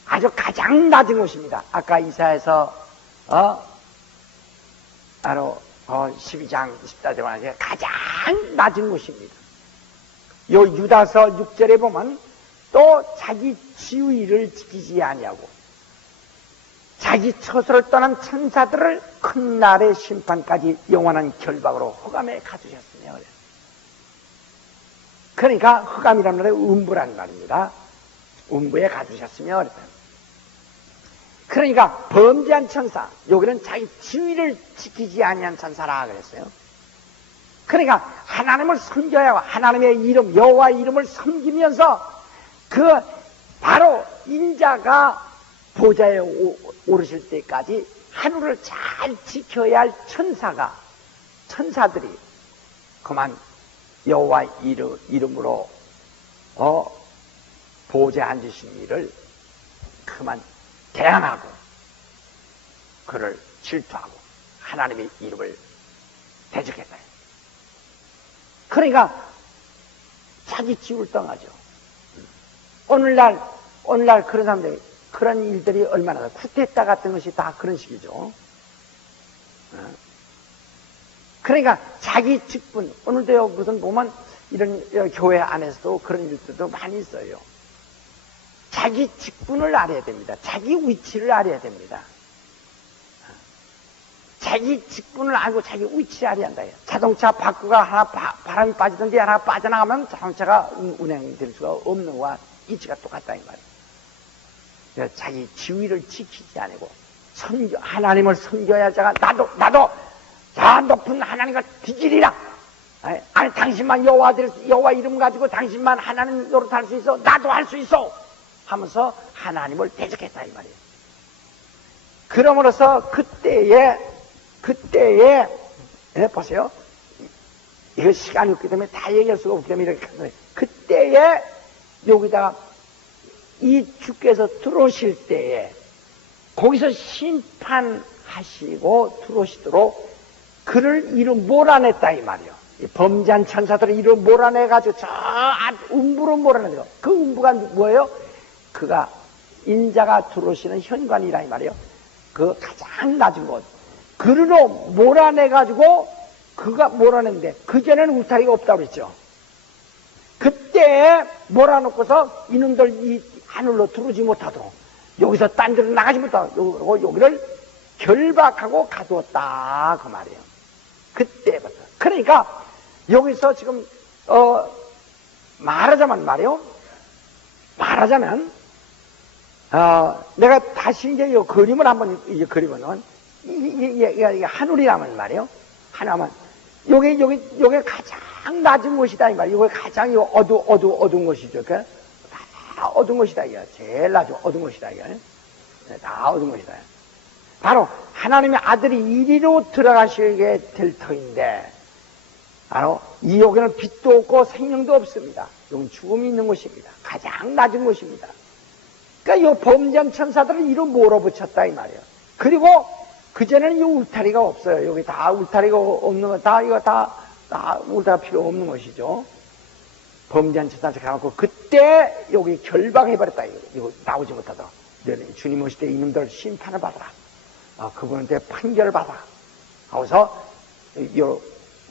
아주 가장 낮은 곳입니다. 아까 이사야에서 바로 12장 14절에 말하자면 가장 낮은 곳입니다. 요 유다서 6절에 보면 또 자기 지위를 지키지 아니하고 자기 처소를 떠난 천사들을 큰 날의 심판까지 영원한 결박으로 흑암에 가두셨으며 그러니까 흑암이라는 말은 음부란 말입니다. 음부에 가두셨으며 그랬다. 그러니까 범죄한 천사, 여기는 자기 지위를 지키지 아니한 천사라 그랬어요. 그러니까 하나님을 섬겨야 하고 하나님의 이름, 여호와 이름을 섬기면서 그 바로 인자가 보좌에 오르실 때까지 하늘을 잘 지켜야 할 천사들이 그만 여호와 이름으로 보좌에 앉으신 이를 그만 대항하고 그를 질투하고 하나님의 이름을 대적했다. 그러니까 자기 지위를 떠나죠. 오늘날 그런 사람들이 그런 일들이 얼마나 쿠데타 같은 것이 다 그런 식이죠. 그러니까 자기 직분, 오늘도 무슨 보면 이런 교회 안에서도 그런 일들도 많이 있어요. 자기 직분을 알아야 됩니다. 자기 위치를 알아야 됩니다. 자기 직분을 알고 자기 위치를 알아야 한다. 자동차 바퀴가 하나 바람이 빠지던데 하나 빠져나가면 자동차가 운행될 수가 없는 거와 이치가 똑같다 이 말이에요. 자기 지위를 지키지 않고 하나님을 섬겨야 자가 나도 저 높은 하나님과 뒤지리라. 아니 당신만 여호와 이름 가지고 당신만 하나님 노릇할 수 있어. 나도 할 수 있어. 하면서 하나님을 대적했다 이 말이에요. 그러므로서 그때에 보세요. 이거 시간이 없기 때문에 다 얘기할 수가 없기 때문에 이렇게 하는 그때에 여기다가 이 주께서 들어오실 때에 거기서 심판하시고 들어오시도록 그를 이루 몰아냈다 이 말이에요. 범죄한 천사들을 이루 몰아내가지고 저 음부로 몰아내고 그 음부가 뭐예요? 그가 인자가 들어오시는 현관이라 이 말이에요. 그 가장 낮은 곳 그리로 몰아내가지고 그가 몰아냈는데 그전에는 울타리가 없다고 그랬죠. 그때 몰아놓고서 이놈들 이 하늘로 들어오지 못하도록 여기서 딴 데로 나가지 못하도록 여기를 결박하고 가두었다 그 말이에요. 그때부터. 그러니까 여기서 지금 말하자면 내가 다시 이제 이 그림을 한번 이제 그리면은 이게 하늘이라면 말이에요. 하나만 요게 가장 낮은 곳이다 이 말이에요. 요게 가장 어두운 곳이죠. 다 어두운 곳이다 이게 제일 낮은 어두운 곳이다 이게 다 어두운 곳이다. 바로 하나님의 아들이 이리로 들어가시게 될 터인데 바로 이 여기는 빛도 없고 생명도 없습니다. 여기는 죽음이 있는 곳입니다. 가장 낮은 곳입니다. 그러니까 이 범죄한 천사들은 이로 몰아붙였다 이 말이에요. 그리고 그전에는 이 울타리가 없어요. 여기 다 울타리가 없는 거 다 이거 다 우리가 필요 없는 것이죠. 범죄한 천사를 가갖고 그때 여기 결박해버렸다. 이거 나오지 못하다. 주님 오실 때 이놈들 심판을 받아라. 그분한테 판결을 받아. 하고서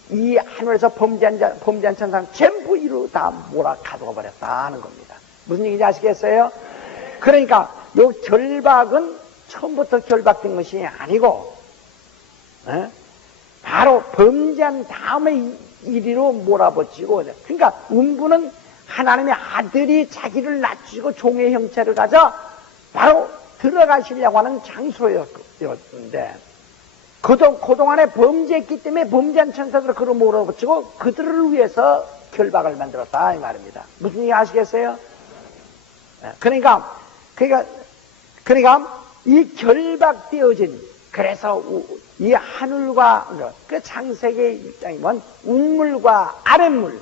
이 하늘에서 범죄한 천사는 전부 이로 다 몰아 가져가 버렸다 하는 겁니다. 무슨 얘기인지 아시겠어요? 그러니까 요 결박은 처음부터 결박된 것이 아니고 바로 범죄한 다음에 이리로 몰아붙이고, 그러니까 음부는 하나님의 아들이 자기를 낮추고 종의 형체를 가져 바로 들어가시려고 하는 장소였는데, 그동안에 범죄했기 때문에 범죄한 천사들을 그로 몰아붙이고 그들을 위해서 결박을 만들었다 이 말입니다. 무슨 얘기 아시겠어요? 그러니까 이 결박되어진, 그래서 이 하늘과 그 창세기의 입장이면 운물과 아랫물에서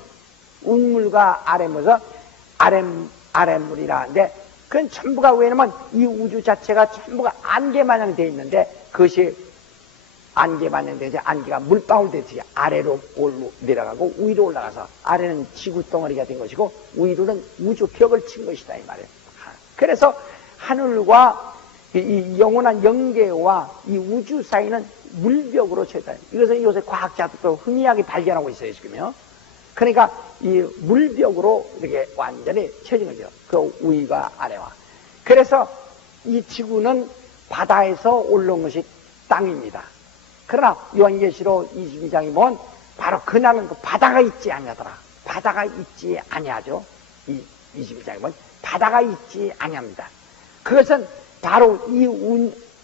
아랫물이라 하는데, 그건 전부가 왜냐면 이 우주 자체가 전부가 안개마냥 되어 있는데, 그것이 안개마냥 되지, 안개가 물방울 되듯이 아래로 내려가고 위로 올라가서, 아래는 지구 덩어리가 된 것이고 위로는 우주 벽을 친 것이다 이 말이에요. 그래서 하늘과 이 영원한 영계와 이 우주 사이는 물벽으로 쳐있다. 이것은 요새 과학자들도 흥미하게 발견하고 있어요 지금요. 그러니까 이 물벽으로 이렇게 완전히 쳐진 거죠. 그 위와 아래와. 그래서 이 지구는 바다에서 올라온 것이 땅입니다. 그러나 요한계시록 22장이 보면 바로 그날은 그 바다가 있지 아니하더라. 바다가 있지 아니하죠. 이 22장이 보면 바다가 있지 아니합니다. 그것은 바로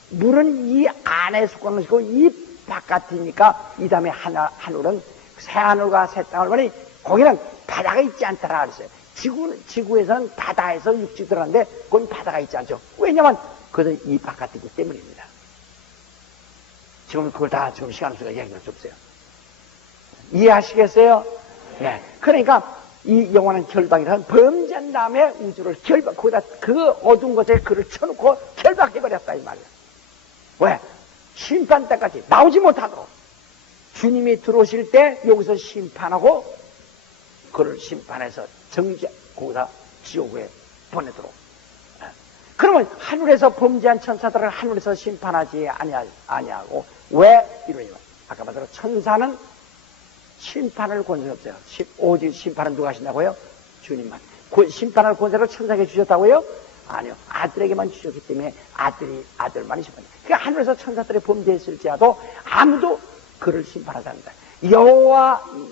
물은 이 안에 속하는 것이고 이 바깥이니까, 이 다음에 하늘은 새 하늘과 새 땅을 보니 거기는 바다가 있지 않더라 그랬어요. 지구에서는 바다에서 육지 들어가는데 그건 바다가 있지 않죠. 왜냐하면 그것은 이 바깥이기 때문입니다. 지금 그걸 다 지금 시간 없으니까 얘기할 수 없어요. 이해하시겠어요? 네. 그러니까 이 영원한 결박이라는 범죄한 다음에 우주를 거기다 그 어두운 곳에 그를 쳐놓고 결박해버렸다 이 말이에요. 왜? 심판 때까지 나오지 못하도록 주님이 들어오실 때 여기서 심판하고 그를 심판해서 거기다 지옥에 보내도록. 그러면 하늘에서 범죄한 천사들을 하늘에서 심판하지 아니하고 왜 이러냐? 아까 말대로 천사는 심판을 권세가 없어요. 오직 심판은 누가 하신다고요? 주님만. 심판할 권세를 천사에게 주셨다고요? 아니요. 아들에게만 주셨기 때문에 아들만이 심판해요. 그러니까 하늘에서 천사들이 범죄했을지라도 아무도 그를 심판하지 않는다.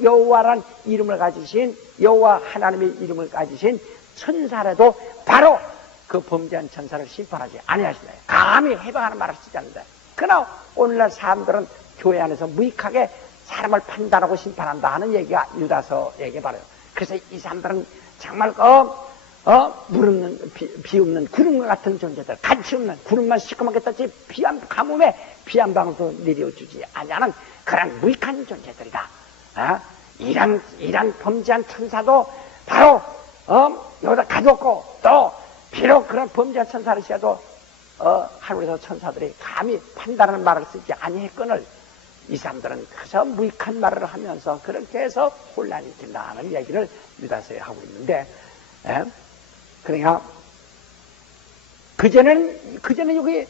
여호와란 이름을 가지신, 여호와 하나님의 이름을 가지신 천사라도 바로 그 범죄한 천사를 심판하지 아니하신다. 감히 해방하는 말을 쓰지 않는다. 그러나 오늘날 사람들은 교회 안에서 무익하게 사람을 판단하고 심판한다 하는 얘기가 유다서 얘기 바라요. 그래서 이 사람들은 정말 물 없는 비 없는 구름과 같은 존재들, 가치 없는 구름만 시커멓게 떴지 가뭄에 비 한 방울도 내려주지 아니하는 그런 무익한 존재들이다. 이런 범죄한 천사도 바로 여기다 가뒀고, 또 비록 그런 범죄한 천사를 시어도 하늘에서 천사들이 감히 판단하는 말을 쓰지 아니했거늘 이 사람들은 그저 무익한 말을 하면서 그렇게 해서 혼란이 일어나는 얘기를 유다서에 하고 있는데, 그러니까 그전에는 여기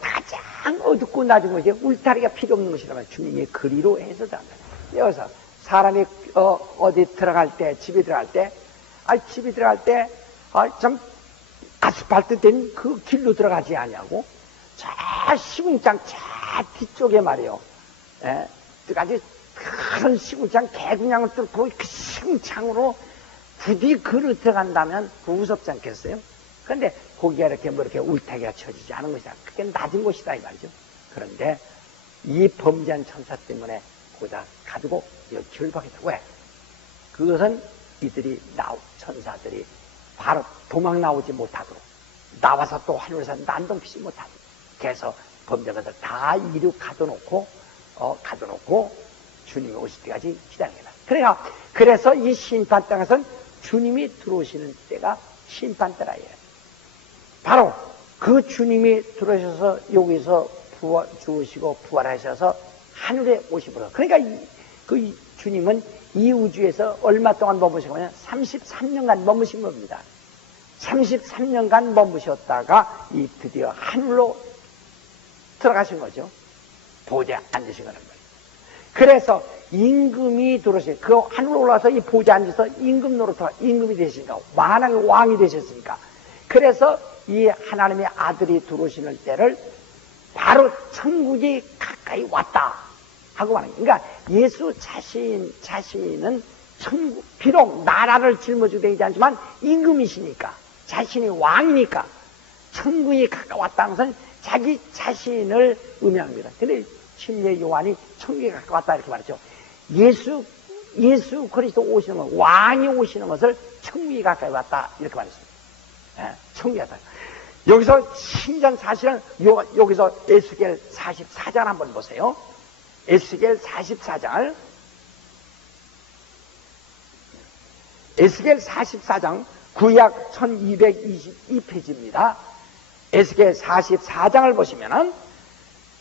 가장 어둡고 낮은 것이 울타리가 필요 없는 것이라면 주님이 그리로 해서 잡니다. 여기서 사람이 어디 들어갈 때, 집에 들어갈 때 좀 아스팔트 된 그 길로 들어가지 아니하고 저 시궁창 저 뒤쪽에 말이요. 아주 큰 시궁창 개구냥을 뚫고 그 시궁창으로 부디 그로 들어간다면 무섭지 않겠어요? 그런데 거기가 이렇게 울타기가 쳐지지 않은 것이다. 그게 낮은 곳이다 이 말이죠. 그런데 이 범죄한 천사 때문에 거기다 가지고 결박했다. 왜? 그것은 천사들이 바로 도망 나오지 못하도록, 나와서 또 하늘에서 난동 피지 못하도록, 그래서 범죄자들 다 이루 가둬놓고 주님이 오실 때까지 기다립니다. 그래서 이 심판 땅에서는 주님이 들어오시는 때가 심판 때라 해요. 바로 그 주님이 들어오셔서 여기서 죽으시고 부활하셔서 하늘에 오시므로, 그러니까 그 주님은 이 우주에서 얼마 동안 머무신 거냐? 33년간 머무신 겁니다. 33년간 머무셨다가 이 드디어 하늘로 들어가신 거죠. 보좌에 앉으신 거란 말이에요. 그래서 임금이 들어오세요. 그 하늘로 올라와서 이 보좌에 앉아서 임금 노릇하고 임금이 되시니까 만왕의 왕이 되셨으니까. 그래서 이 하나님의 아들이 들어오시는 때를 바로 천국이 가까이 왔다 하고 말하는 거예요. 그러니까 예수 자신은 천국, 비록 나라를 짊어지고 다니지 않지만 임금이시니까, 자신이 왕이니까 천국이 가까웠다는 것은 자기 자신을 의미합니다. 근데 침례 요한이 천국이 가까웠다 이렇게 말했죠. 예수 그리스도 오시는 것, 왕이 오시는 것을 천국이 가까이 왔다 이렇게 말했습니다. 예, 천국이 왔다. 여기서 신기한 사실은 여기서 에스겔 44장 한번 보세요. 에스겔 44장. 에스겔 44장 구약 1222페이지입니다. 에스겔 44장을 보시면은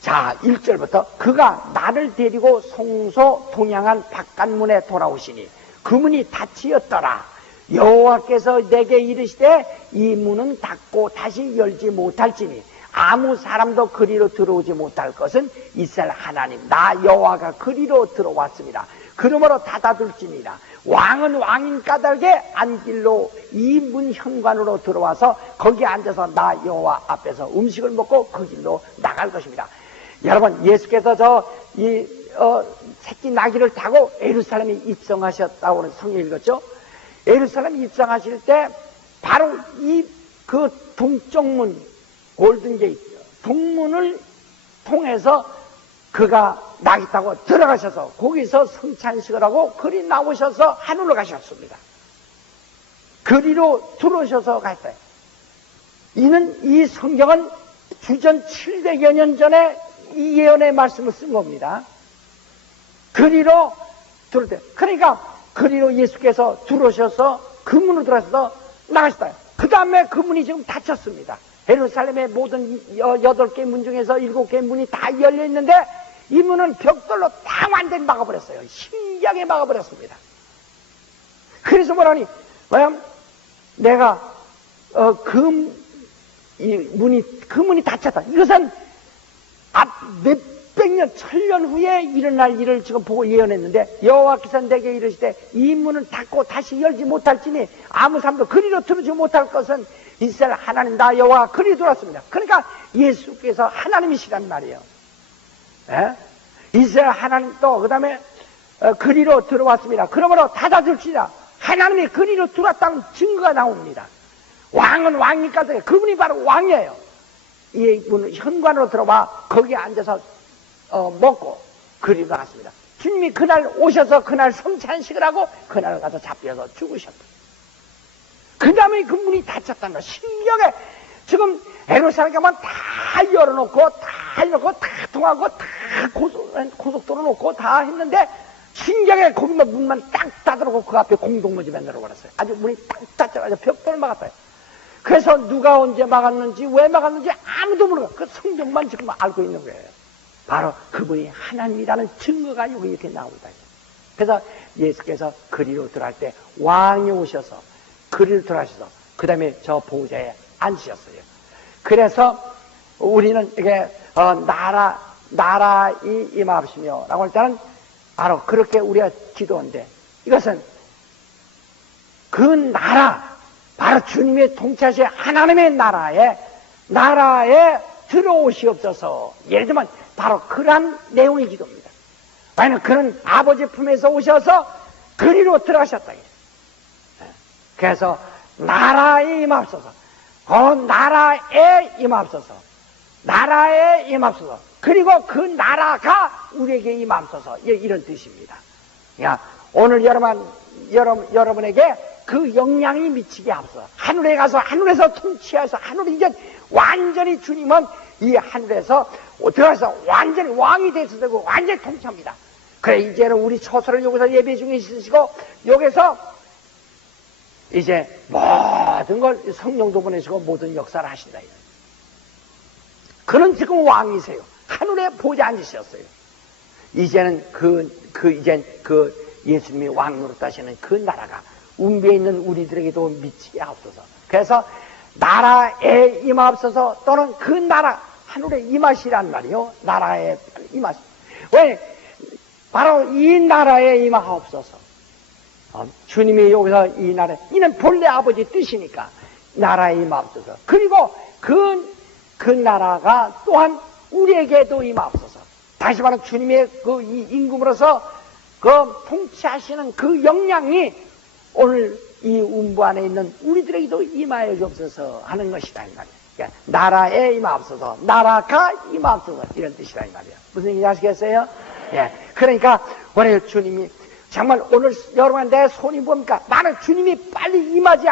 자 1절부터 그가 나를 데리고 송소 동양한 바깥문에 돌아오시니 그 문이 닫히었더라. 여호와께서 내게 이르시되 이 문은 닫고 다시 열지 못할지니 아무 사람도 그리로 들어오지 못할 것은 이스라엘 하나님 나 여호와가 그리로 들어왔습니다. 그러므로 닫아둘지니라. 왕은 왕인 까닭에 안길로 이 문 현관으로 들어와서 거기에 앉아서 나 여호와 앞에서 음식을 먹고 그 길로 나갈 것입니다. 여러분, 예수께서 새끼 나귀를 타고 예루살렘에 입성하셨다고 하는 성경 읽었죠? 예루살렘 입성하실 때 바로 그 동쪽 문, 골든게이트, 동문을 통해서 그가 나귀 타고 들어가셔서 거기서 성찬식을 하고 그리 나오셔서 하늘로 가셨습니다. 그리로 들어오셔서 갔어요. 이 성경은 주전 700여 년 전에 이 예언의 말씀을 쓴 겁니다. 그리로 들어올 때. 그러니까 그리로 예수께서 들어오셔서 그 문으로 들어가셔서 나가셨다. 그 다음에 그 문이 지금 닫혔습니다. 예루살렘의 모든 8개 문 중에서 7개의 문이 다 열려있는데 이 문은 벽돌로 다 완전히 막아버렸어요. 신기하게 막아버렸습니다. 그래서 뭐라니? 내가 그 문이 닫혔다. 이것은 몇백 년, 1000년 후에 일어날 일을 지금 보고 예언했는데 여호와께서 내게 이르시되 이 문은 닫고 다시 열지 못할지니 아무 사람도 그리로 들어오지 못할 것은 이스라엘 하나님 나 여호와가 그리 들어왔습니다. 그러니까 예수께서 하나님이시란 말이에요. 예? 이스라엘 하나님 또 그 다음에 그리로 들어왔습니다. 그러므로 닫아줄지라. 하나님이 그리로 들어왔다는 증거가 나옵니다. 왕은 왕이니까 그분이 바로 왕이에요. 이 문 현관으로 들어와 거기에 앉아서 먹고 그리로 나갔습니다. 주님이 그날 오셔서 그날 성찬식을 하고 그날 가서 잡혀서 죽으셨다. 그 다음에 그 문이 닫혔다는 거. 신기하게 지금 예루살렘 가면 다 열어놓고 다 통하고 다 고속도로 놓고 다 했는데 신기하게 거기만 문만 딱 닫아놓고 그 앞에 공동묘지 만들어버렸어요. 아주 문이 딱 닫혀가지고 벽돌을 막았어요. 그래서 누가 언제 막았는지 왜 막았는지 아무도 모르고 그 성경만 지금 알고 있는 거예요. 바로 그분이 하나님이라는 증거가 여기 이렇게 나옵니다. 그래서 예수께서 그리로 들어갈 때 왕이 오셔서 그리로 들어가셔서 그 다음에 저 보좌에 앉으셨어요. 그래서 우리는 이게 나라이 임하시며 라고 할 때는 바로 그렇게 우리가 기도한데 이것은 그 나라 바로 주님의 통치하신 하나님의 나라에 들어오시옵소서. 예를 들면 바로 그러한 내용의 기도입니다. 왜냐하면 그는 아버지 품에서 오셔서 그리로 들어가셨다. 그래서 나라에 임하옵소서. 나라에 임하옵소서. 나라에 임하옵소서. 그리고 그 나라가 우리에게 임하옵소서. 이런 뜻입니다. 오늘 여러분에게 그 영향이 미치게 하옵소서. 하늘에 가서 하늘에서 통치해서 하늘이 이제 완전히 주님은 이 하늘에서 들어가서 완전히 왕이 되셔서 되고 완전히 통치합니다. 그래 이제는 우리 처소를 여기서 예배 중에 있으시고 여기서 이제 모든 걸 성령도 보내시고 모든 역사를 하신다. 그는 지금 왕이세요. 하늘에 보좌 앉으셨어요. 이제는 이젠 예수님이 왕 노릇하시는 그 나라가 운비에 있는 우리들에게도 미치게 하옵소서. 그래서 나라에 임하옵소서, 또는 그 나라 하늘에 임하시란 말이요. 나라에 임하시. 왜? 바로 이 나라에 임하옵소서. 주님이 여기서 이 나라, 이는 본래 아버지 뜻이니까 나라에 임하옵소서. 그리고 그 나라가 또한 우리에게도 임하옵소서. 다시 말하면 주님의 그 임금으로서 그 통치하시는 그 역량이 오늘 이 운부 안에 있는 우리들에게도 임하여 주옵소서 하는 것이다 이 말이야. 그러니까 나라에 임하옵소서, 나라가 임하옵소서, 이런 뜻이다 이 말이야. 무슨 얘기인지 아시겠어요? 예. 그러니까 원래 주님이 정말 오늘 여러분 내 손이 뭡니까? 나는 주님이 빨리 임하지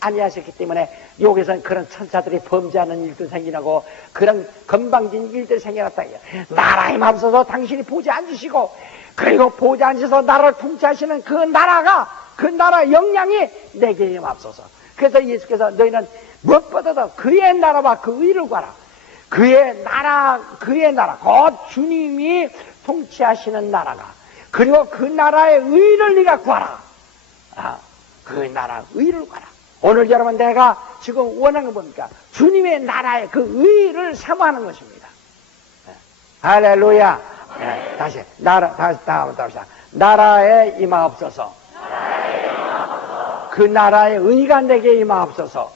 아니하셨기 때문에 여기서는 그런 천사들이 범죄하는 일도 생기고 그런 건방진 일들이 생겨났다. 나라에 임하옵소서, 당신이 보지 않으시고 그리고 보지 않으셔서 나라를 통치하시는 그 나라 영향이 내게 임하옵소서. 그래서 예수께서 너희는 무엇보다도 그의 나라와 그 의를 구하라. 그의 나라, 곧 주님이 통치하시는 나라가, 그리고 그 나라의 의를 네가 구하라. 그 나라 의를 구하라. 오늘 여러분 내가 지금 원하는 건 뭡니까? 주님의 나라의 그 의를 사모하는 것입니다. 할렐루야. 다시 합시다. 나라에 임하옵소서. 그 나라의 의가 내게 임하옵소서.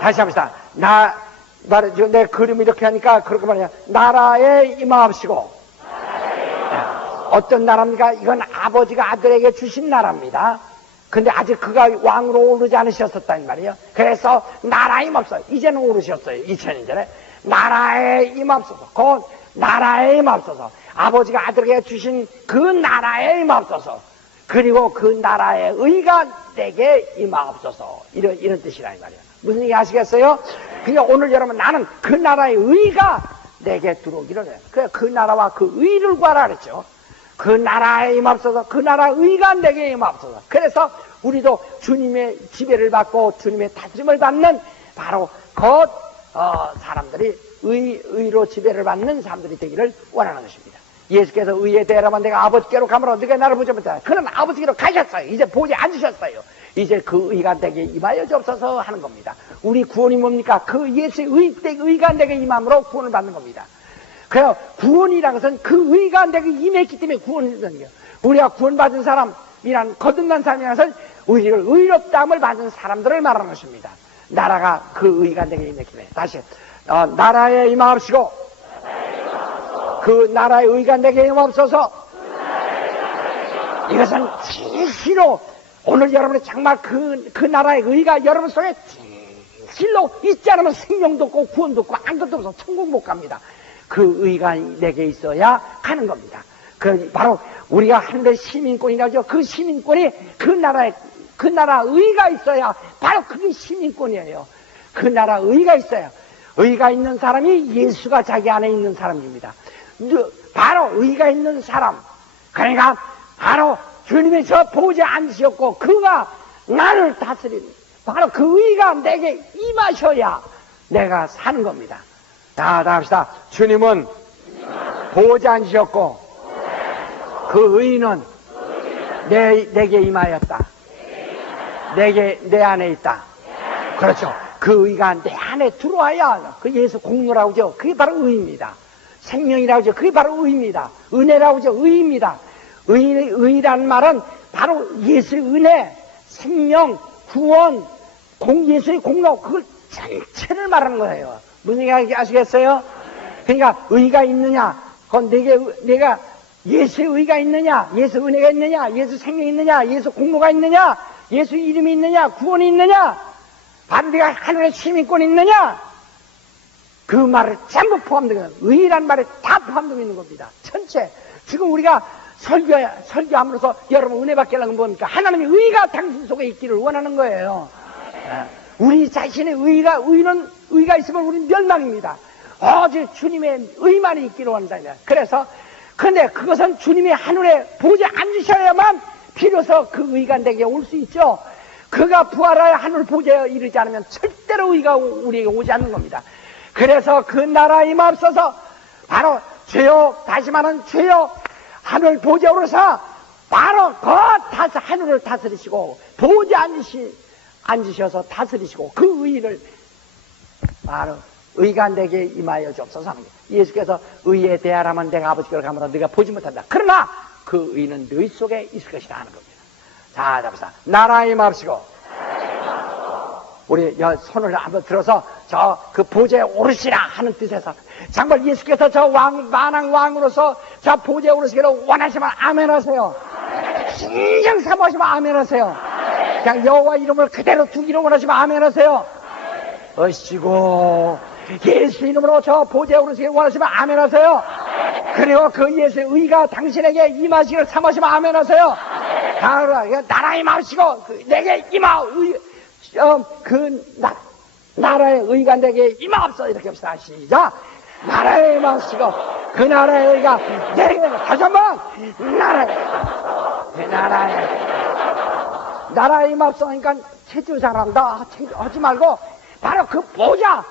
다시 합시다. 내 그림 이렇게 하니까 그렇게 말이야. 나라에 임하옵시고. 어떤 나라입니까? 이건 아버지가 아들에게 주신 나라입니다. 근데 아직 그가 왕으로 오르지 않으셨었단 말이에요. 그래서 나라에 임하옵소서. 이제는 오르셨어요. 2000년 전에. 나라에 임하옵소서. 곧 나라에 임하옵소서. 아버지가 아들에게 주신 그 나라에 임하옵소서. 그리고 그 나라의 의가 내게 임하옵소서. 이런 뜻이라 이 말이에요. 무슨 얘기 아시겠어요? 그러니까 오늘 여러분 나는 그 나라의 의가 내게 들어오기를 해요. 그래 그 나라와 그 의를 구하라 그랬죠. 그 나라에 임하옵소서. 그 나라의 의가 내게 임하옵소서. 그래서 우리도 주님의 지배를 받고 주님의 다스림을 받는 바로 곧 사람들이 의로 지배를 받는 사람들이 되기를 원하는 것입니다. 예수께서 의에 대하라면 내가 아버지께로 가므로 네가 나를 보지 못하라. 그는 아버지께로 가셨어요. 이제 보지 않으셨어요. 이제 그 의가 내게 임하여 주옵소서 하는 겁니다. 우리 구원이 뭡니까? 그 예수의 의가 내게 임함으로 구원을 받는 겁니다. 그래서 구원이라는 것은 그 의가 내게 임했기 때문에 구원이 되는 거예요. 우리가 구원받은 사람이란 거듭난 사람이라는 것은 우리를 의롭다함을 받은 사람들을 말하는 것입니다. 나라가 그 의가 내게 임했기 때문에. 다시 나라에 임하옵시고 그 나라의 의가 내게 임하옵소서. 이것은 진실로 오늘 여러분이 정말 그 나라의 의가 여러분 속에 진실로 있지 않으면 생명도 없고 구원도 없고 아무것도 없어 천국 못 갑니다. 그 의가 내게 있어야 가는 겁니다. 그 바로 우리가 하늘의 시민권이라죠. 그 시민권이 그 나라 의가 있어야 바로 그게 시민권이에요. 그 나라 의가 있어야. 의가 있는 사람이 예수가 자기 안에 있는 사람입니다. 바로 의가 있는 사람. 그러니까 바로 주님이 저 보지 않으셨고 그가 나를 다스리는 바로 그 의가 내게 임하셔야 내가 사는 겁니다. 다 합시다. 주님은 보지 않으셨고 그 의는 내게 임하였다. 내 안에 있다. 그렇죠. 그 의가 내 안에 들어와야 그 예수 공로라고 하죠. 그게 바로 의입니다. 생명이라고 하죠. 그게 바로 의입니다. 은혜라고 하죠. 의입니다. 의라는 말은 바로 예수의 은혜, 생명, 구원, 예수의 공로 그걸 전체를 말하는 거예요. 무슨 얘기 아시겠어요? 그러니까 의가 있느냐, 그건 내가 예수의 의가 있느냐, 예수 은혜가 있느냐, 예수 생명이 있느냐, 예수 공로가 있느냐, 예수 이름이 있느냐, 구원이 있느냐, 바로 내가 하늘의 시민권이 있느냐, 그 말을 전부 포함되어 있는 거예요. 의란 말에 다 포함되어 있는 겁니다. 전체. 지금 우리가 설교함으로써 여러분 은혜 받게 하려면 뭡니까? 하나님의 의가 당신 속에 있기를 원하는 거예요. 우리 자신의 의가 있으면 우리는 멸망입니다. 오직 주님의 의만이 있기를 원한다. 그래서, 근데 그것은 주님이 하늘에 보지 않으셔야만 비로소 그 의가 내게 올 수 있죠. 그가 부활하여 하늘 보좌에 이르지 않으면 절대로 의가 우리에게 오지 않는 겁니다. 그래서 그 나라에 임하옵소서. 바로 죄요, 다시 말하는 죄요, 하늘 보좌에 오르사 바로 하늘을 다스리시고 보좌에 앉으셔서 다스리시고 그 의를 바로 의간되게 임하여 주옵소서 하는 거예요. 예수께서 의에 대하라면 내가 아버지께로 가면 네가 보지 못한다. 그러나 그 의는 너희 속에 있을 것이다 하는 겁니다. 자, 잡시다. 나라의 맙시고 우리 손을 한번 들어서 저 그 보좌에 오르시라 하는 뜻에서 정말 예수께서 저 만왕 왕으로서 저 보좌에 오르시기를 원하시면 아멘 하세요. 진정 삼으시면 아멘 하세요. 그냥 여호와 이름을 그대로 두기로 원하시면 아멘 하세요. 어시고 예수 이름으로 저 보좌에 오르시기를 원하시면 아멘 하세요. 그리고 그 예수의 의가 당신에게 임하시기를 삼으시면 아멘 하세요. 나라의 맙시고 내게 나라의 의가 내게 임하옵소서. 이렇게 합시다. 시작. 나라의 맙시고 그 나라의 의가 내게 다시 한번 나라의 임하옵소서 하니까 체조 잘한다 하지 말고 바로 그 보좌,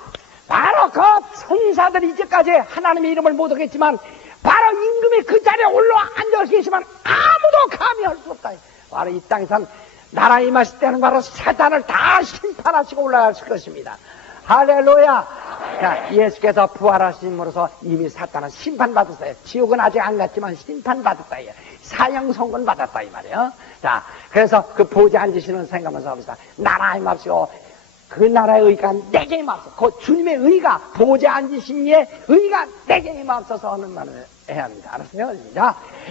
바로 그 천사들이 이제까지 하나님의 이름을 못 하겠지만 바로 임금이 그 자리에 올라 앉아 계시면 아무도 감히 할 수 없다. 바로 이 땅에선 나라에 임하실 때는 바로 사탄을 다 심판하시고 올라가실 것입니다. 할렐루야. 자, 예수께서 부활하심으로써 이미 사탄은 심판받았어요. 지옥은 아직 안 갔지만 심판받았다. 사형 선고는 받았다 이 말이에요. 자, 그래서 그 보좌에 앉으시는 생각하면서 합시다. 나라에 임하시고 그 나라의 의가 내게 임하옵소서. 그 주님의 의가 보좌에 앉으신 이의 의가 내게 임하옵소서 하는 말을 해야 합니다. 알았어요?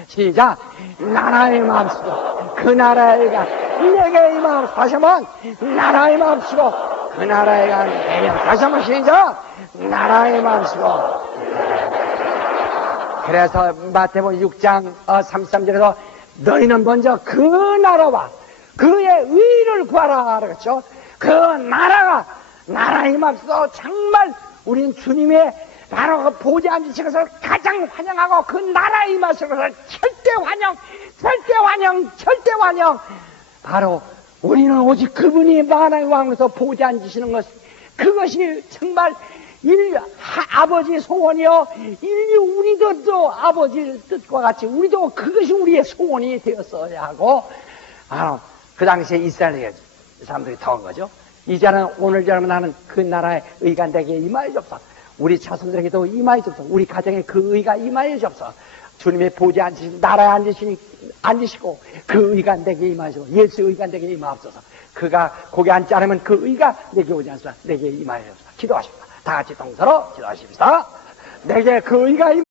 시작. 나라에 임하옵소서. 그 나라의 의가 내게 임하옵소서. 다시 한번 나라에 임하옵소서. 그 나라의 의가 내게 임하옵소서. 다시 한번 시작. 나라에 임하옵소서. 그래서 마태복음 6장 33절에서 너희는 먼저 그 나라와 그의 의를 구하라 그랬죠. 그 나라에 임하옵소서. 정말 우리는 주님의 바로 그 보좌에 앉으신 것을 가장 환영하고 그 나라에 임하신 것을 절대 환영. 바로 우리는 오직 그분이 만왕의 왕으로서 보좌에 앉으시는 것, 그것이 정말 아버지의 소원이요, 우리도 아버지의 뜻과 같이 우리도 그것이 우리의 소원이 되었어야 하고, 그 당시에 이스라엘 사람들이 더한 거죠. 이제는 오늘처럼 나는 그 나라의 의가 내게 임하여 주옵소서. 우리 자손들에게도 임하여 주옵소서. 우리 가정에 그 의가 임하여 주옵소서. 주님의 보좌에 앉으신 나라에 앉으시고 그 의가 내게 임하여 주옵소서. 예수의 의가 내게 임하옵소서. 그가 거기 앉지 않으면 그 의가 내게 오지 않소서. 내게 임하여 주옵소서. 기도하십시다. 다 같이 동서로 기도하십시다. 내게 그 의가 임하여